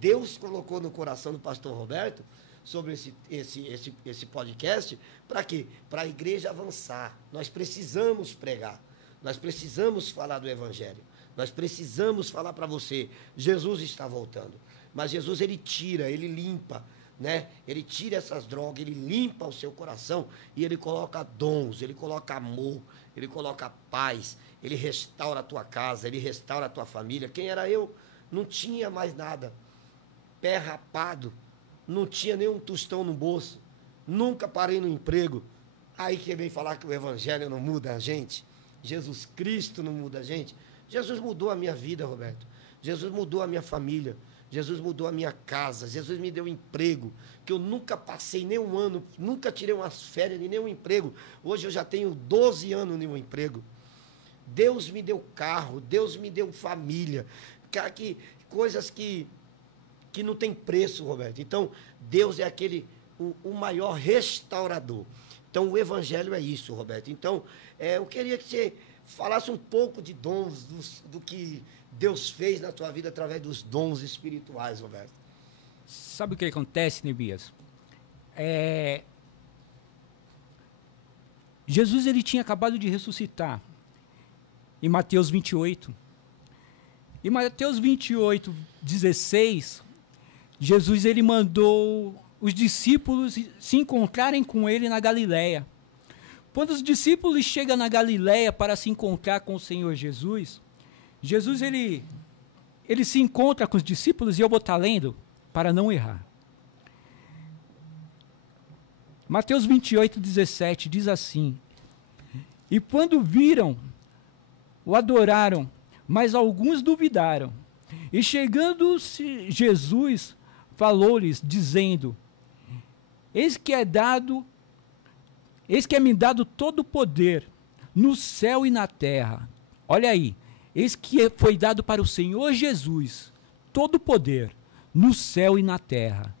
Deus colocou no coração do pastor Roberto sobre esse podcast, para quê? Para a igreja avançar. Nós precisamos pregar, nós precisamos falar do evangelho, nós precisamos falar para você, Jesus está voltando. Mas Jesus ele tira, ele limpa, né? Ele tira essas drogas, ele limpa o seu coração e ele coloca dons, ele coloca amor, ele coloca paz, ele restaura a tua casa, ele restaura a tua família. Quem era eu? Não tinha mais nada. Pé rapado, não tinha nenhum tostão no bolso, nunca parei no emprego. Aí que vem falar que o evangelho não muda a gente, Jesus Cristo não muda a gente. Jesus mudou a minha vida, Roberto. Jesus mudou a minha família. Jesus mudou a minha casa. Jesus me deu emprego, que eu nunca passei nem um ano, nunca tirei umas férias de nenhum emprego. Hoje eu já tenho 12 anos no meu emprego. Deus me deu carro, Deus me deu família. Coisas que não tem preço, Roberto. Então, Deus é o maior restaurador. Então, o evangelho é isso, Roberto. Então, eu queria que você falasse um pouco de dons, do que Deus fez na tua vida através dos dons espirituais, Roberto. Sabe o que acontece, Neemias? Jesus ele tinha acabado de ressuscitar em Mateus 28. Em Mateus 28, 16, Jesus ele mandou os discípulos se encontrarem com ele na Galileia. Quando os discípulos chegam na Galileia para se encontrar com o Senhor Jesus, Jesus ele se encontra com os discípulos, e eu vou estar lendo para não errar. Mateus 28, 17 diz assim: E quando viram, o adoraram, mas alguns duvidaram. E chegando-se Jesus, falou-lhes, dizendo: Eis que é-me dado todo o poder, no céu e na terra. Olha aí, eis que foi dado para o Senhor Jesus todo o poder, no céu e na terra.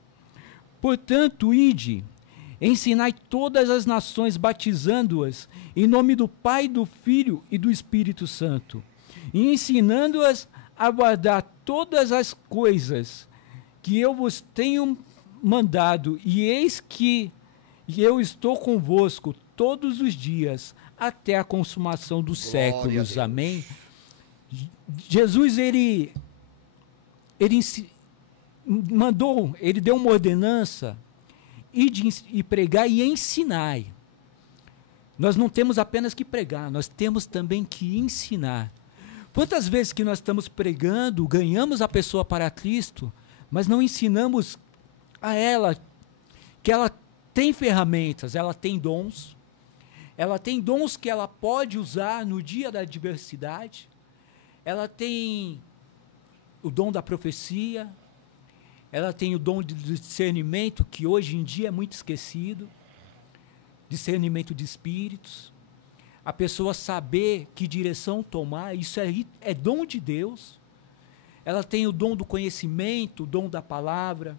Portanto, ide, ensinai todas as nações, batizando-as em nome do Pai, do Filho e do Espírito Santo, e ensinando-as a guardar todas as coisas que eu vos tenho mandado, e eis que eu estou convosco todos os dias, até a consumação dos séculos. Amém? Jesus, ele mandou, ele deu uma ordenança, e pregar e ensinai. Nós não temos apenas que pregar, nós temos também que ensinar. Quantas vezes que nós estamos pregando, ganhamos a pessoa para Cristo, mas não ensinamos a ela que ela tem ferramentas, ela tem dons que ela pode usar no dia da adversidade, ela tem o dom da profecia, ela tem o dom de discernimento, que hoje em dia é muito esquecido, discernimento de espíritos, a pessoa saber que direção tomar, isso é dom de Deus. Ela tem o dom do conhecimento, o dom da palavra,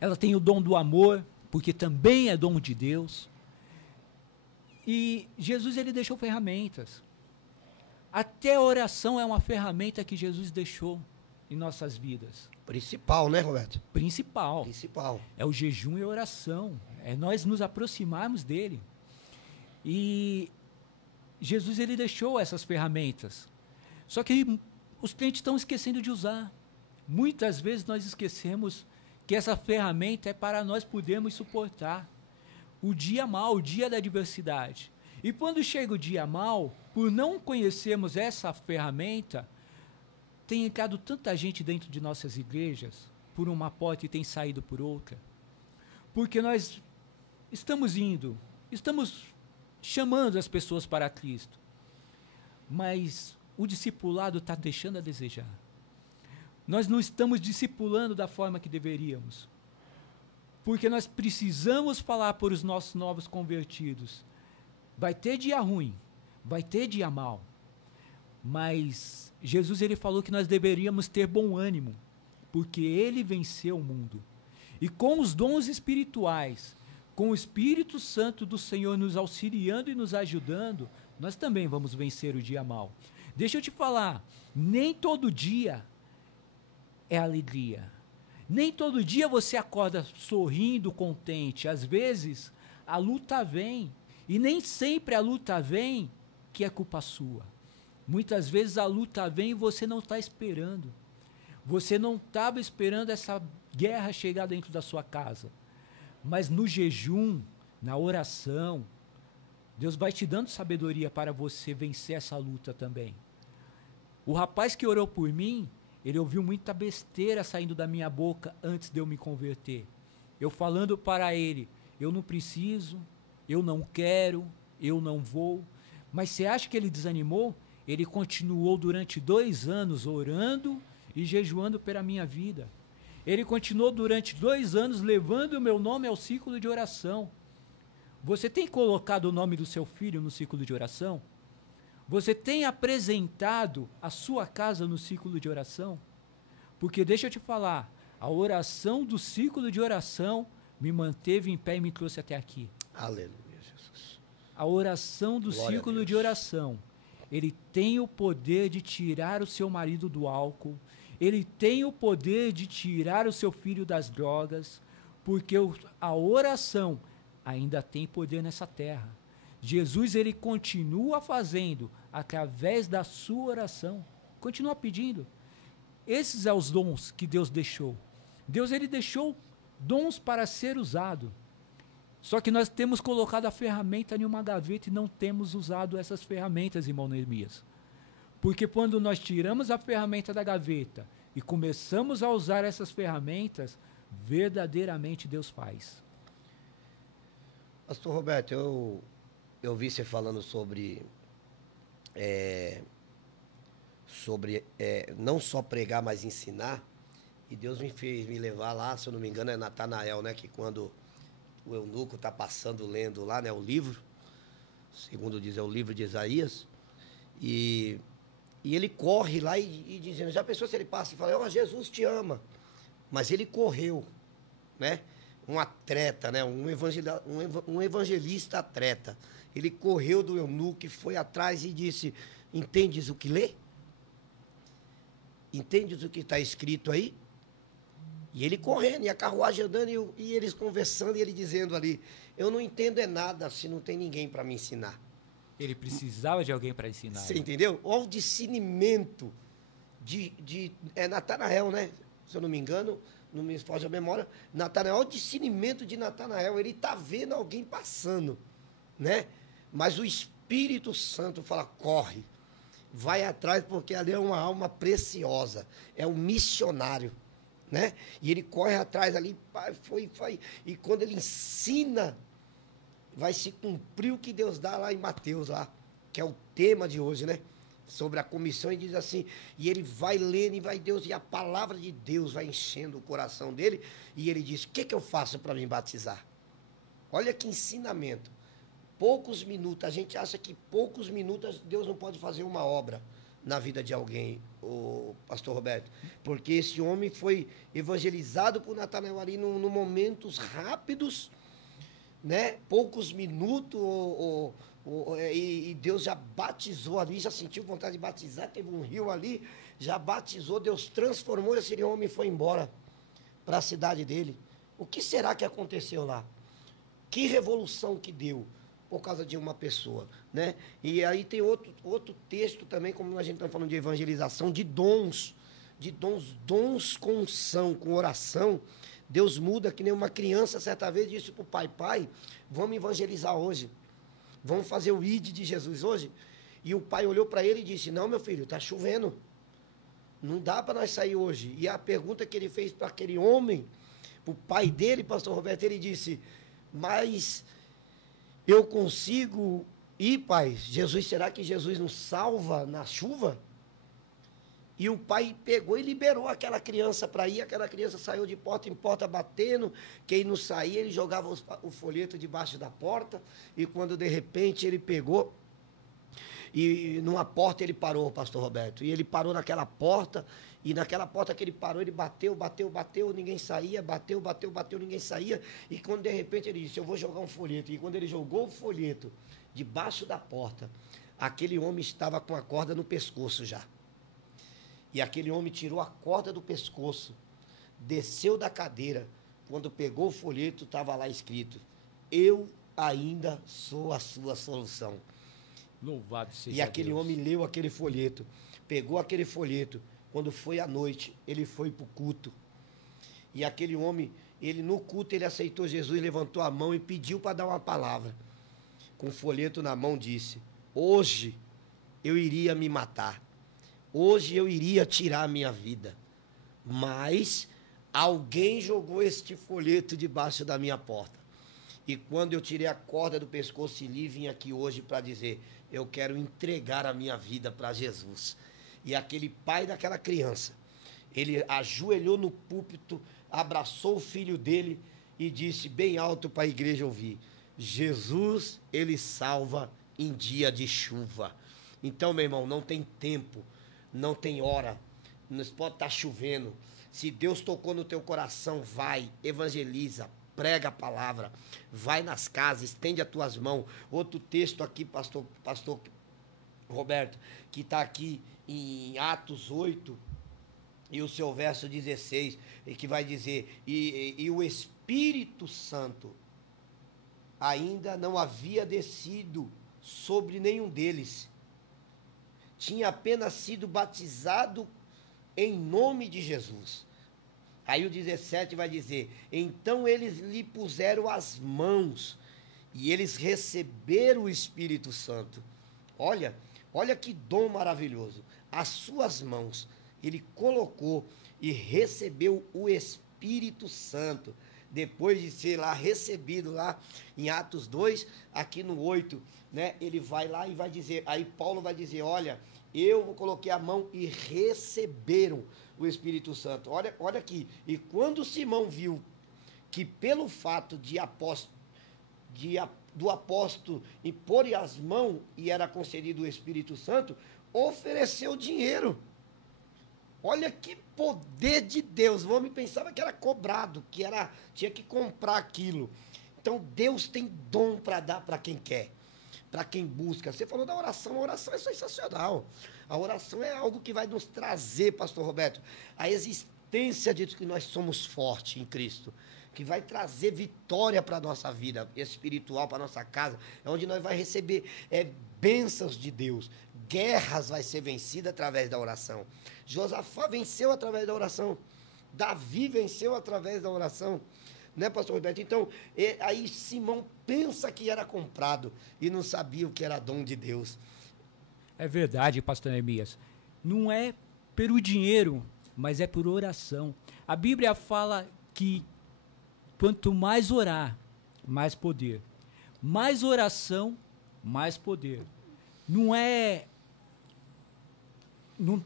ela tem o dom do amor, porque também é dom de Deus. E Jesus ele deixou ferramentas. Até a oração é uma ferramenta que Jesus deixou em nossas vidas. Principal, né, Roberto? Principal. É o jejum e a oração. É nós nos aproximarmos dele. E Jesus ele deixou essas ferramentas. Só que os crentes estão esquecendo de usar. Muitas vezes nós esquecemos que essa ferramenta é para nós podermos suportar o dia mau, o dia da adversidade. E quando chega o dia mau, por não conhecermos essa ferramenta, tem entrado tanta gente dentro de nossas igrejas, por uma porta e tem saído por outra. Porque nós estamos chamando as pessoas para Cristo, mas o discipulado está deixando a desejar. Nós não estamos discipulando da forma que deveríamos, porque nós precisamos falar para os nossos novos convertidos: vai ter dia ruim, vai ter dia mau, mas Jesus ele falou que nós deveríamos ter bom ânimo, porque ele venceu o mundo. E com os dons espirituais, com o Espírito Santo do Senhor nos auxiliando e nos ajudando, nós também vamos vencer o dia mau. Deixa eu te falar, nem todo dia é alegria. Nem todo dia você acorda sorrindo, contente. Às vezes, a luta vem. E nem sempre a luta vem que é culpa sua. Muitas vezes a luta vem e você não está esperando. Você não estava esperando essa guerra chegar dentro da sua casa. Mas no jejum, na oração, Deus vai te dando sabedoria para você vencer essa luta também. O rapaz que orou por mim, ele ouviu muita besteira saindo da minha boca antes de eu me converter. Eu falando para ele, eu não preciso, eu não quero, eu não vou. Mas você acha que ele desanimou? Ele continuou durante 2 anos orando e jejuando pela minha vida. Ele continuou durante 2 anos levando o meu nome ao círculo de oração. Você tem colocado o nome do seu filho no círculo de oração? Você tem apresentado a sua casa no círculo de oração? Porque deixa eu te falar, a oração do círculo de oração me manteve em pé e me trouxe até aqui. Aleluia, Jesus. A oração do Glória círculo de oração, ele tem o poder de tirar o seu marido do álcool, ele tem o poder de tirar o seu filho das drogas, porque a oração ainda tem poder nessa terra. Jesus, ele continua fazendo através da sua oração, continua pedindo. Esses são os dons que Deus deixou. Deus, ele deixou dons para ser usado. Só que nós temos colocado a ferramenta em uma gaveta e não temos usado essas ferramentas, irmão Neemias. Porque quando nós tiramos a ferramenta da gaveta e começamos a usar essas ferramentas, verdadeiramente Deus faz. Pastor Roberto, eu vi você falando sobre não só pregar, mas ensinar. E Deus me fez me levar lá, se eu não me engano, é Natanael, né? Que quando o eunuco está passando, lendo lá, né? O livro, segundo diz, é o livro de Isaías. E ele corre lá e dizendo, já pensou se ele passa e fala, ó, Jesus te ama. Mas ele correu, né? Um atleta, né? Um evangelista atleta. Ele correu do eunuco e foi atrás e disse, entendes o que lê? Entendes o que está escrito aí? E ele correndo, e a carruagem andando, e eles conversando, e ele dizendo ali, eu não entendo nada se não tem ninguém para me ensinar. Ele precisava de alguém para ensinar. Você entendeu? Olha o discernimento de Natanael, né? Se eu não me engano, não me foge a memória, Natanael, olha o discernimento de Natanael, ele está vendo alguém passando, né? Mas o Espírito Santo fala, corre, vai atrás, porque ali é uma alma preciosa, é um missionário, né? E ele corre atrás ali, foi, e quando ele ensina, vai se cumprir o que Deus dá lá em Mateus, lá, que é o tema de hoje, né? Sobre a comissão, e diz assim, e ele vai lendo, e vai Deus, e a palavra de Deus vai enchendo o coração dele, e ele diz, o que eu faço para me batizar? Olha que ensinamento. Poucos minutos, a gente acha que poucos minutos Deus não pode fazer uma obra na vida de alguém, o pastor Roberto, porque esse homem foi evangelizado por Natanael ali num momentos rápidos, né? Poucos minutos, e Deus já batizou ali, já sentiu vontade de batizar, teve um rio ali, já batizou, Deus transformou, esse homem foi embora para a cidade dele. O que será que aconteceu lá? Que revolução que deu por causa de uma pessoa, né? E aí tem outro texto também, como a gente está falando de evangelização, de dons com unção, com oração. Deus muda, que nem uma criança, certa vez, disse para o pai, vamos evangelizar hoje. Vamos fazer o ID de Jesus hoje? E o pai olhou para ele e disse, não, meu filho, está chovendo. Não dá para nós sair hoje. E a pergunta que ele fez para aquele homem, para o pai dele, pastor Roberto, ele disse, mas eu consigo ir, pai? Jesus, será que Jesus nos salva na chuva? E o pai pegou e liberou aquela criança para ir, aquela criança saiu de porta em porta batendo, quem não saía, ele jogava o folheto debaixo da porta, e quando de repente ele pegou, e numa porta ele parou, pastor Roberto, e ele parou naquela porta, e naquela porta que ele parou, ele bateu, ninguém saía, bateu, ninguém saía, e quando de repente ele disse, eu vou jogar um folheto, e quando ele jogou o folheto debaixo da porta, aquele homem estava com a corda no pescoço já. E aquele homem tirou a corda do pescoço, desceu da cadeira, quando pegou o folheto, estava lá escrito, eu ainda sou a sua solução. Louvado seja Deus. E aquele homem leu aquele folheto, pegou aquele folheto, quando foi à noite, ele foi para o culto. E aquele homem, ele no culto, ele aceitou Jesus, levantou a mão e pediu para dar uma palavra. Com um folheto na mão, disse: hoje eu iria me matar. Hoje eu iria tirar a minha vida. Mas alguém jogou este folheto debaixo da minha porta. E quando eu tirei a corda do pescoço e li, vim aqui hoje para dizer: eu quero entregar a minha vida para Jesus. E aquele pai daquela criança, ele ajoelhou no púlpito, abraçou o filho dele e disse bem alto para a igreja ouvir: Jesus, ele salva em dia de chuva. Então, meu irmão, não tem tempo, não tem hora, não pode estar chovendo. Se Deus tocou no teu coração, vai, evangeliza, prega a palavra, vai nas casas, estende as tuas mãos. Outro texto aqui, pastor Roberto, que está aqui em Atos 8, e o seu verso 16, e que vai dizer: e o Espírito Santo ainda não havia descido sobre nenhum deles, tinha apenas sido batizado em nome de Jesus. Aí o 17 vai dizer: então eles lhe puseram as mãos e eles receberam o Espírito Santo. Olha que dom maravilhoso. As suas mãos, ele colocou e recebeu o Espírito Santo. Depois de ser lá recebido lá em Atos 2, aqui no 8, né? Ele vai lá e vai dizer, aí Paulo vai dizer: olha, eu coloquei a mão e receberam o Espírito Santo. Olha aqui. E quando Simão viu que pelo fato do apóstolo impor as mãos e era concedido o Espírito Santo, ofereceu dinheiro. Olha que poder de Deus. O homem pensava que era cobrado, tinha que comprar aquilo. Então Deus tem dom para dar para quem quer, para quem busca. Você falou da oração, a oração é sensacional. A oração é algo que vai nos trazer, pastor Roberto, a existência de que nós somos fortes em Cristo, que vai trazer vitória para a nossa vida espiritual, para a nossa casa, é onde nós vamos receber bênçãos de Deus. Guerras vai ser vencida através da oração. Josafá venceu através da oração. Davi venceu através da oração. Né, pastor Roberto? Então, aí Simão pensa que era comprado e não sabia o que era dom de Deus. É verdade, pastor Neemias. Não é pelo dinheiro, mas é por oração. A Bíblia fala que quanto mais orar, mais poder. Mais oração, mais poder. Não é...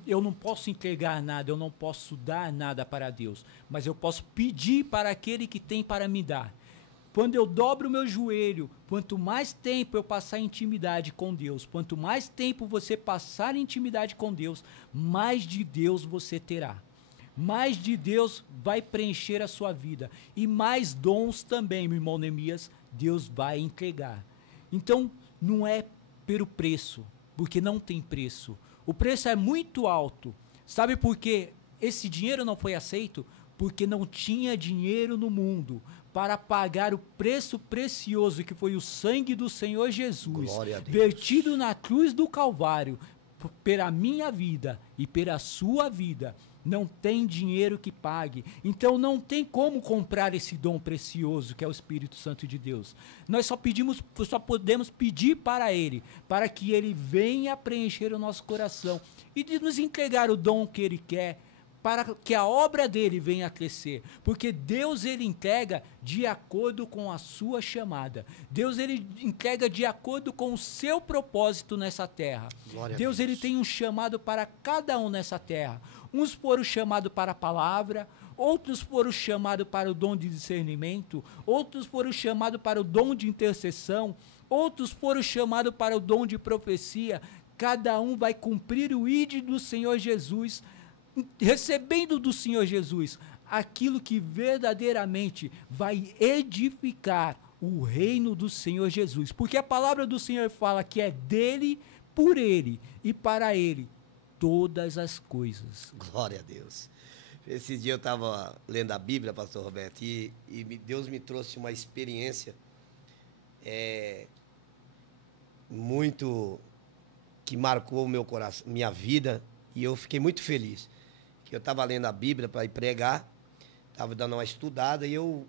eu não posso entregar nada, eu não posso dar nada para Deus, mas eu posso pedir para aquele que tem para me dar. Quando eu dobro o meu joelho, quanto mais tempo eu passar em intimidade com Deus, quanto mais tempo você passar em intimidade com Deus, mais de Deus você terá. Mais de Deus vai preencher a sua vida. E mais dons também, meu irmão Neemias, Deus vai entregar. Então, não é pelo preço, porque não tem preço. O preço é muito alto. Sabe por quê? Esse dinheiro não foi aceito? Porque não tinha dinheiro no mundo para pagar o preço precioso que foi o sangue do Senhor Jesus, vertido na cruz do Calvário, pela minha vida e pela sua vida. Não tem dinheiro que pague. Então não tem como comprar esse dom precioso que é o Espírito Santo de Deus. Nós só podemos pedir para Ele, para que Ele venha preencher o nosso coração e de nos entregar o dom que Ele quer, para que a obra dele venha a crescer, porque Deus ele entrega de acordo com a sua chamada. Deus ele entrega de acordo com o seu propósito nessa terra. Deus ele tem um chamado para cada um nessa terra. Uns foram chamados para a palavra, outros foram chamados para o dom de discernimento, outros foram chamados para o dom de intercessão, outros foram chamados para o dom de profecia. Cada um vai cumprir o ídolo do Senhor Jesus, recebendo do Senhor Jesus aquilo que verdadeiramente vai edificar o reino do Senhor Jesus. Porque a palavra do Senhor fala que é dele, por ele e para ele todas as coisas. Glória a Deus. Esse dia eu estava lendo a Bíblia, pastor Roberto, e Deus me trouxe uma experiência muito que marcou o meu coração, minha vida, e eu fiquei muito feliz. Que eu estava lendo a Bíblia para ir pregar, Estava dando uma estudada e eu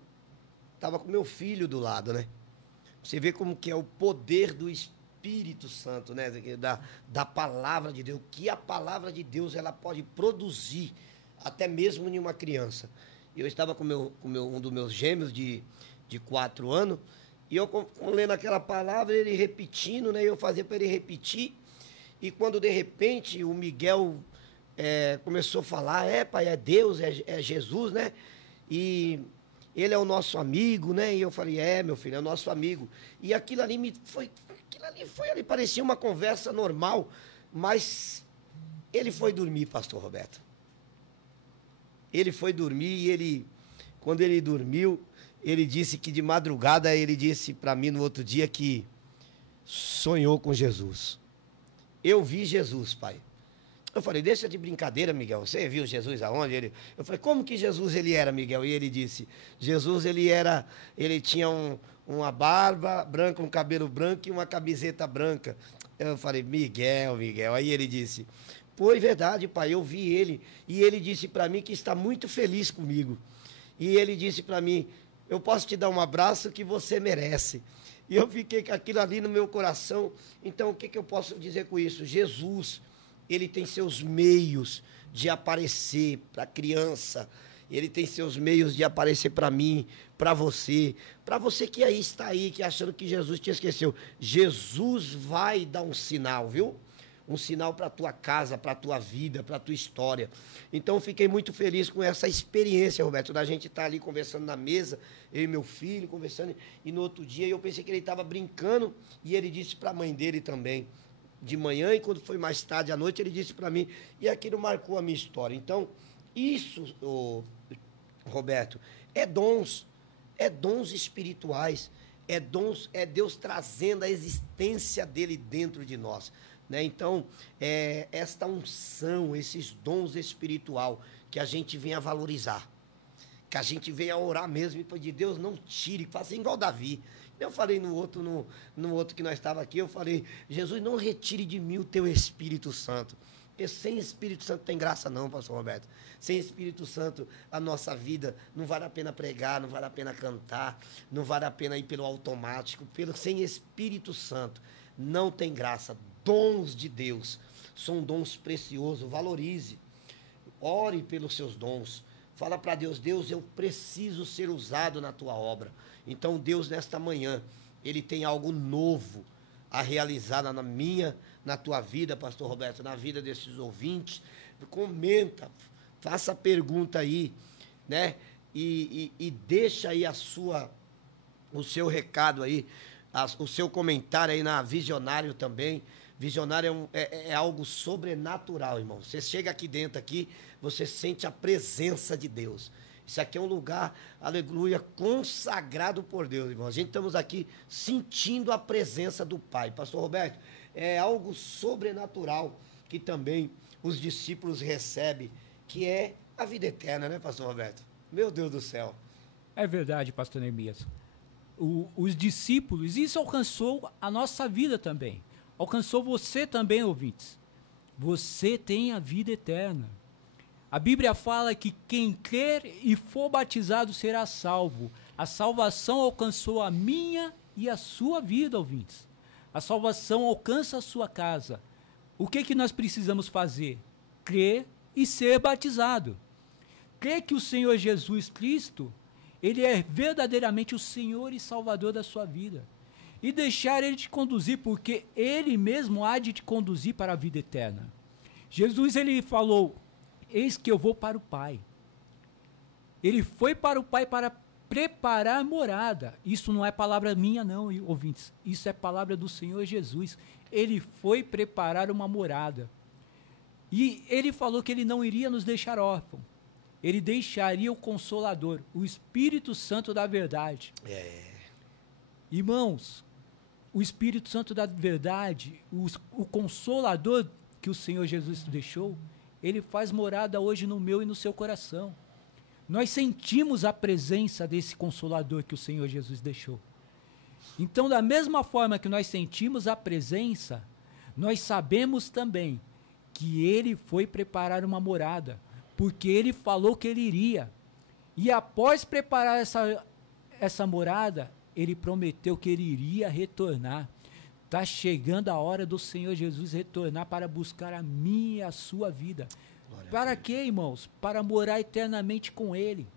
estava com meu filho do lado, né? Você vê como que é o poder do Espírito Santo, né? Da palavra de Deus. Que a palavra de Deus ela pode produzir até mesmo em uma criança. Eu estava com um dos meus gêmeos de 4 anos e eu lendo aquela palavra, ele repetindo, né? Eu fazia para ele repetir. E quando de repente o Miguel começou a falar, pai, é Deus, é Jesus, né? E ele é o nosso amigo, né? E eu falei, meu filho, é o nosso amigo. E aquilo ali parecia uma conversa normal, mas ele foi dormir, pastor Roberto. Ele foi dormir e quando ele dormiu, ele disse que de madrugada, ele disse para mim no outro dia que sonhou com Jesus. Eu vi Jesus, pai. Eu falei, deixa de brincadeira, Miguel. Você viu Jesus aonde? Eu falei, como que Jesus ele era, Miguel? E ele disse, Jesus ele tinha uma barba branca, um cabelo branco e uma camiseta branca. Eu falei, Miguel. Aí ele disse, pô, é verdade, pai, eu vi ele. E ele disse para mim que está muito feliz comigo. E ele disse para mim, eu posso te dar um abraço que você merece. E eu fiquei com aquilo ali no meu coração. Então, o que eu posso dizer com isso? Jesus, ele tem seus meios de aparecer para a criança. Ele tem seus meios de aparecer para mim, para você que aí está aí, que achando que Jesus te esqueceu. Jesus vai dar um sinal, viu? Um sinal para a tua casa, para a tua vida, para a tua história. Então, fiquei muito feliz com essa experiência, Roberto, da gente estar ali conversando na mesa, eu e meu filho conversando, e no outro dia eu pensei que ele estava brincando, e ele disse para a mãe dele também, de manhã, e quando foi mais tarde à noite, ele disse para mim, e aquilo marcou a minha história. Então, isso, Roberto, é dons espirituais, é Deus trazendo a existência dele dentro de nós. Né? Então, esta unção, esses dons espiritual, que a gente venha valorizar, que a gente venha orar mesmo e pedir, Deus, não tire, faça igual Davi. Eu falei no outro que nós estávamos aqui, eu falei, Jesus, não retire de mim o teu Espírito Santo. Porque sem Espírito Santo tem graça não, pastor Roberto. Sem Espírito Santo, a nossa vida não vale a pena pregar, não vale a pena cantar, não vale a pena ir pelo automático. Sem Espírito Santo, não tem graça. Dons de Deus são dons preciosos, valorize. Ore pelos seus dons. Fala para Deus, Deus, eu preciso ser usado na tua obra. Então, Deus, nesta manhã, ele tem algo novo a realizar na tua vida, pastor Roberto, na vida desses ouvintes. Comenta, faça pergunta aí, né? E deixa aí o seu recado aí, o seu comentário aí na Visionário também. Visionário é algo sobrenatural, irmão. Você chega aqui dentro, você sente a presença de Deus. Isso aqui é um lugar, aleluia, consagrado por Deus, irmão. A gente estamos aqui sentindo a presença do Pai. Pastor Roberto, é algo sobrenatural que também os discípulos recebem, que é a vida eterna, né, pastor Roberto? Meu Deus do céu. É verdade, pastor Neemias. Os discípulos, isso alcançou a nossa vida também. Alcançou você também, ouvintes. Você tem a vida eterna. A Bíblia fala que quem crer e for batizado será salvo. A salvação alcançou a minha e a sua vida, ouvintes. A salvação alcança a sua casa. O que nós precisamos fazer? Crer e ser batizado. Crer que o Senhor Jesus Cristo, ele é verdadeiramente o Senhor e Salvador da sua vida. E deixar ele te conduzir, porque ele mesmo há de te conduzir para a vida eterna. Jesus, ele falou, eis que eu vou para o Pai. Ele foi para o Pai para preparar a morada. Isso não é palavra minha não, ouvintes. Isso é palavra do Senhor Jesus. Ele foi preparar uma morada. E ele falou que ele não iria nos deixar órfãos. Ele deixaria o Consolador, o Espírito Santo da verdade. Irmãos, o Espírito Santo da verdade, o Consolador que o Senhor Jesus deixou, ele faz morada hoje no meu e no seu coração. Nós sentimos a presença desse Consolador que o Senhor Jesus deixou. Então, da mesma forma que nós sentimos a presença, nós sabemos também que ele foi preparar uma morada, porque ele falou que ele iria. E após preparar essa morada, ele prometeu que ele iria retornar. Está chegando a hora do Senhor Jesus retornar para buscar a minha e a sua vida. Para quê, irmãos? Para morar eternamente com Ele.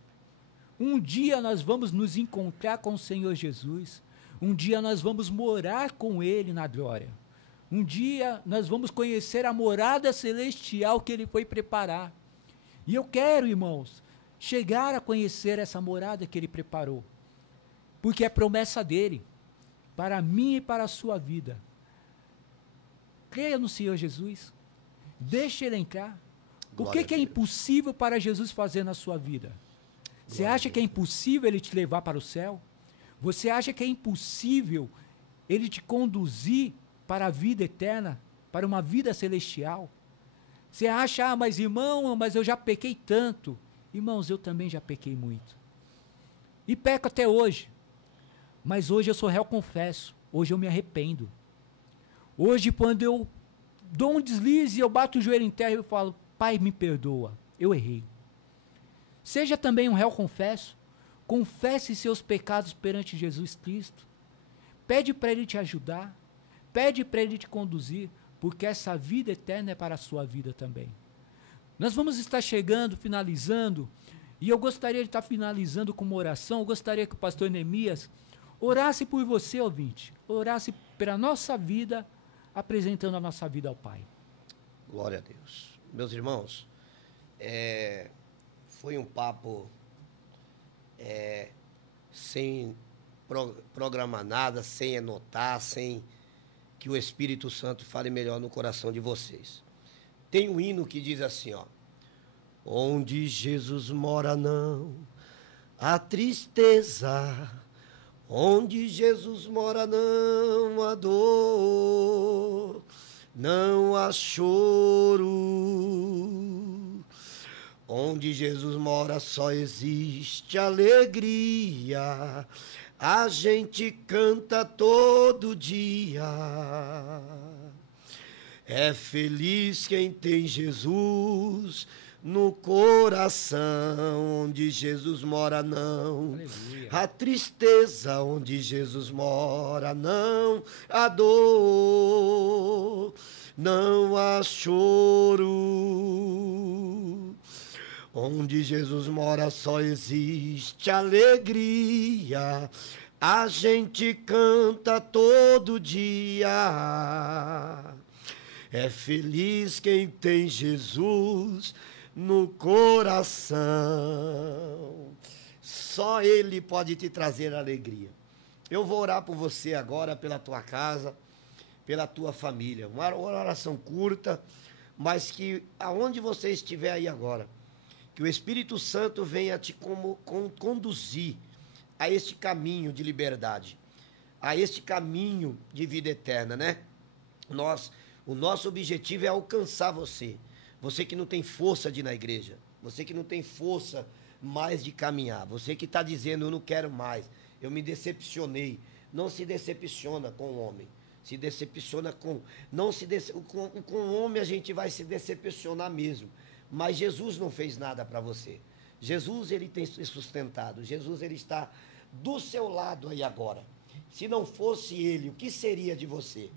Um dia nós vamos nos encontrar com o Senhor Jesus. Um dia nós vamos morar com Ele na glória. Um dia nós vamos conhecer a morada celestial que Ele foi preparar. E eu quero, irmãos, chegar a conhecer essa morada que Ele preparou. Porque é promessa dEle, para mim e para a sua vida. Creia no Senhor Jesus. Deixe Ele entrar. O que é impossível para Jesus fazer na sua vida? Você acha que é impossível Ele te levar para o céu? Você acha que é impossível Ele te conduzir para a vida eterna, para uma vida celestial? Você acha, mas irmão, mas eu já pequei tanto. Irmãos, eu também já pequei muito. E peco até hoje. Mas hoje eu sou réu confesso. Hoje eu me arrependo. Hoje, quando eu dou um deslize, eu bato o joelho em terra e eu falo, Pai, me perdoa, eu errei. Seja também um réu confesso. Confesse seus pecados perante Jesus Cristo. Pede para Ele te ajudar. Pede para Ele te conduzir, porque essa vida eterna é para a sua vida também. Nós vamos estar chegando, finalizando, e eu gostaria de estar finalizando com uma oração. Eu gostaria que o pastor Neemias orasse por você, ouvinte. Orasse pela nossa vida, apresentando a nossa vida ao Pai. Glória a Deus. Meus irmãos, foi um papo sem programar nada, sem anotar, sem que o Espírito Santo fale melhor no coração de vocês. Tem um hino que diz assim, ó: onde Jesus mora não há tristeza, onde Jesus mora não há dor, não há choro. Onde Jesus mora só existe alegria. A gente canta todo dia. É feliz quem tem Jesus no coração. Onde Jesus mora não há tristeza. Onde Jesus mora não há dor, não há choro. Onde Jesus mora só existe alegria. A gente canta todo dia. É feliz quem tem Jesus no coração. Só Ele pode te trazer alegria. Eu vou orar por você agora, pela tua casa, pela tua família. Uma oração curta, mas que aonde você estiver aí agora, que o Espírito Santo venha te conduzir a este caminho de liberdade, a este caminho de vida eterna, né? O nosso objetivo é alcançar você. Você que não tem força de ir na igreja, você que não tem força mais de caminhar, você que está dizendo, eu não quero mais, eu me decepcionei. Não se decepciona com o homem, se decepciona com... Com o homem a gente vai se decepcionar mesmo. Mas Jesus não fez nada para você. Jesus, Ele tem se sustentado. Jesus, Ele está do seu lado aí agora. Se não fosse Ele, o que seria de você?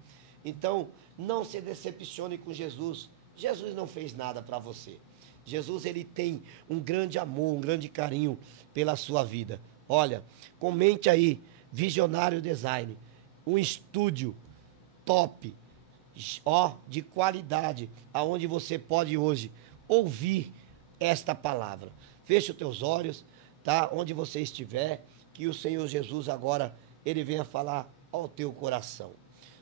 Então, não se decepcione com Jesus. Jesus não fez nada para você. Jesus, Ele tem um grande amor, um grande carinho pela sua vida. Olha, comente aí, Visionário Design, um estúdio top, de qualidade, aonde você pode hoje ouvir esta palavra. Feche os teus olhos, tá? Onde você estiver, que o Senhor Jesus agora, Ele venha falar ao teu coração.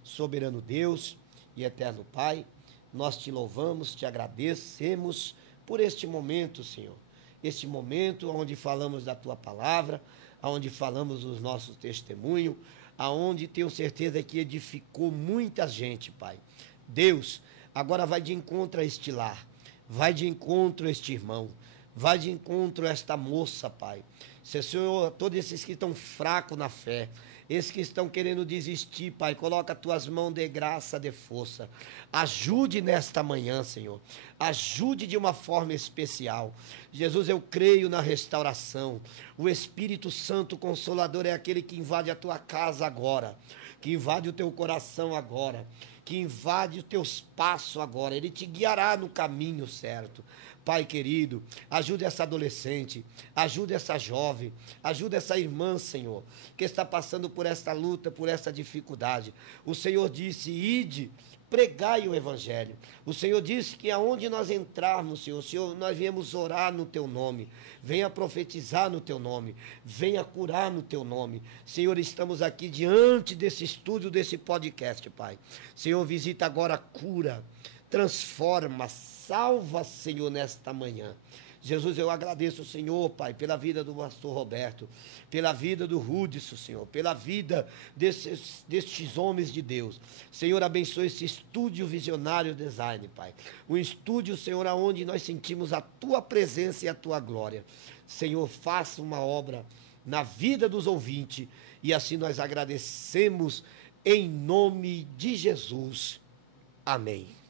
Soberano Deus e eterno Pai, nós te louvamos, te agradecemos por este momento, Senhor. Este momento onde falamos da tua palavra, onde falamos dos nossos testemunhos, aonde tenho certeza que edificou muita gente, Pai. Deus, agora vai de encontro a este lar. Vai de encontro a este irmão, vai de encontro a esta moça, Pai. Senhor, todos esses que estão fracos na fé, Esses que estão querendo desistir, Pai, coloca as tuas mãos de graça, de força. Ajude nesta manhã, Senhor. Ajude de uma forma especial. Jesus, eu creio na restauração. O Espírito Santo Consolador é aquele que invade a tua casa agora, que invade o teu coração agora, que invade os teus passos agora. Ele te guiará no caminho certo. Pai querido, ajuda essa adolescente, ajuda essa jovem, ajuda essa irmã, Senhor, que está passando por esta luta, por essa dificuldade. O Senhor disse: ide, pregai o evangelho. O Senhor disse que aonde nós entrarmos, Senhor, nós viemos orar no teu nome, venha profetizar no teu nome, venha curar no teu nome. Senhor, estamos aqui diante desse estúdio, desse podcast, Pai. Senhor, visita agora, cura, transforma, salva, Senhor, nesta manhã. Jesus, eu agradeço, Senhor, Pai, pela vida do pastor Roberto, pela vida do Rudson, Senhor, pela vida destes homens de Deus. Senhor, abençoe esse estúdio Visionário Design, Pai. Um estúdio, Senhor, onde nós sentimos a Tua presença e a Tua glória. Senhor, faça uma obra na vida dos ouvintes e assim nós agradecemos em nome de Jesus. Amém.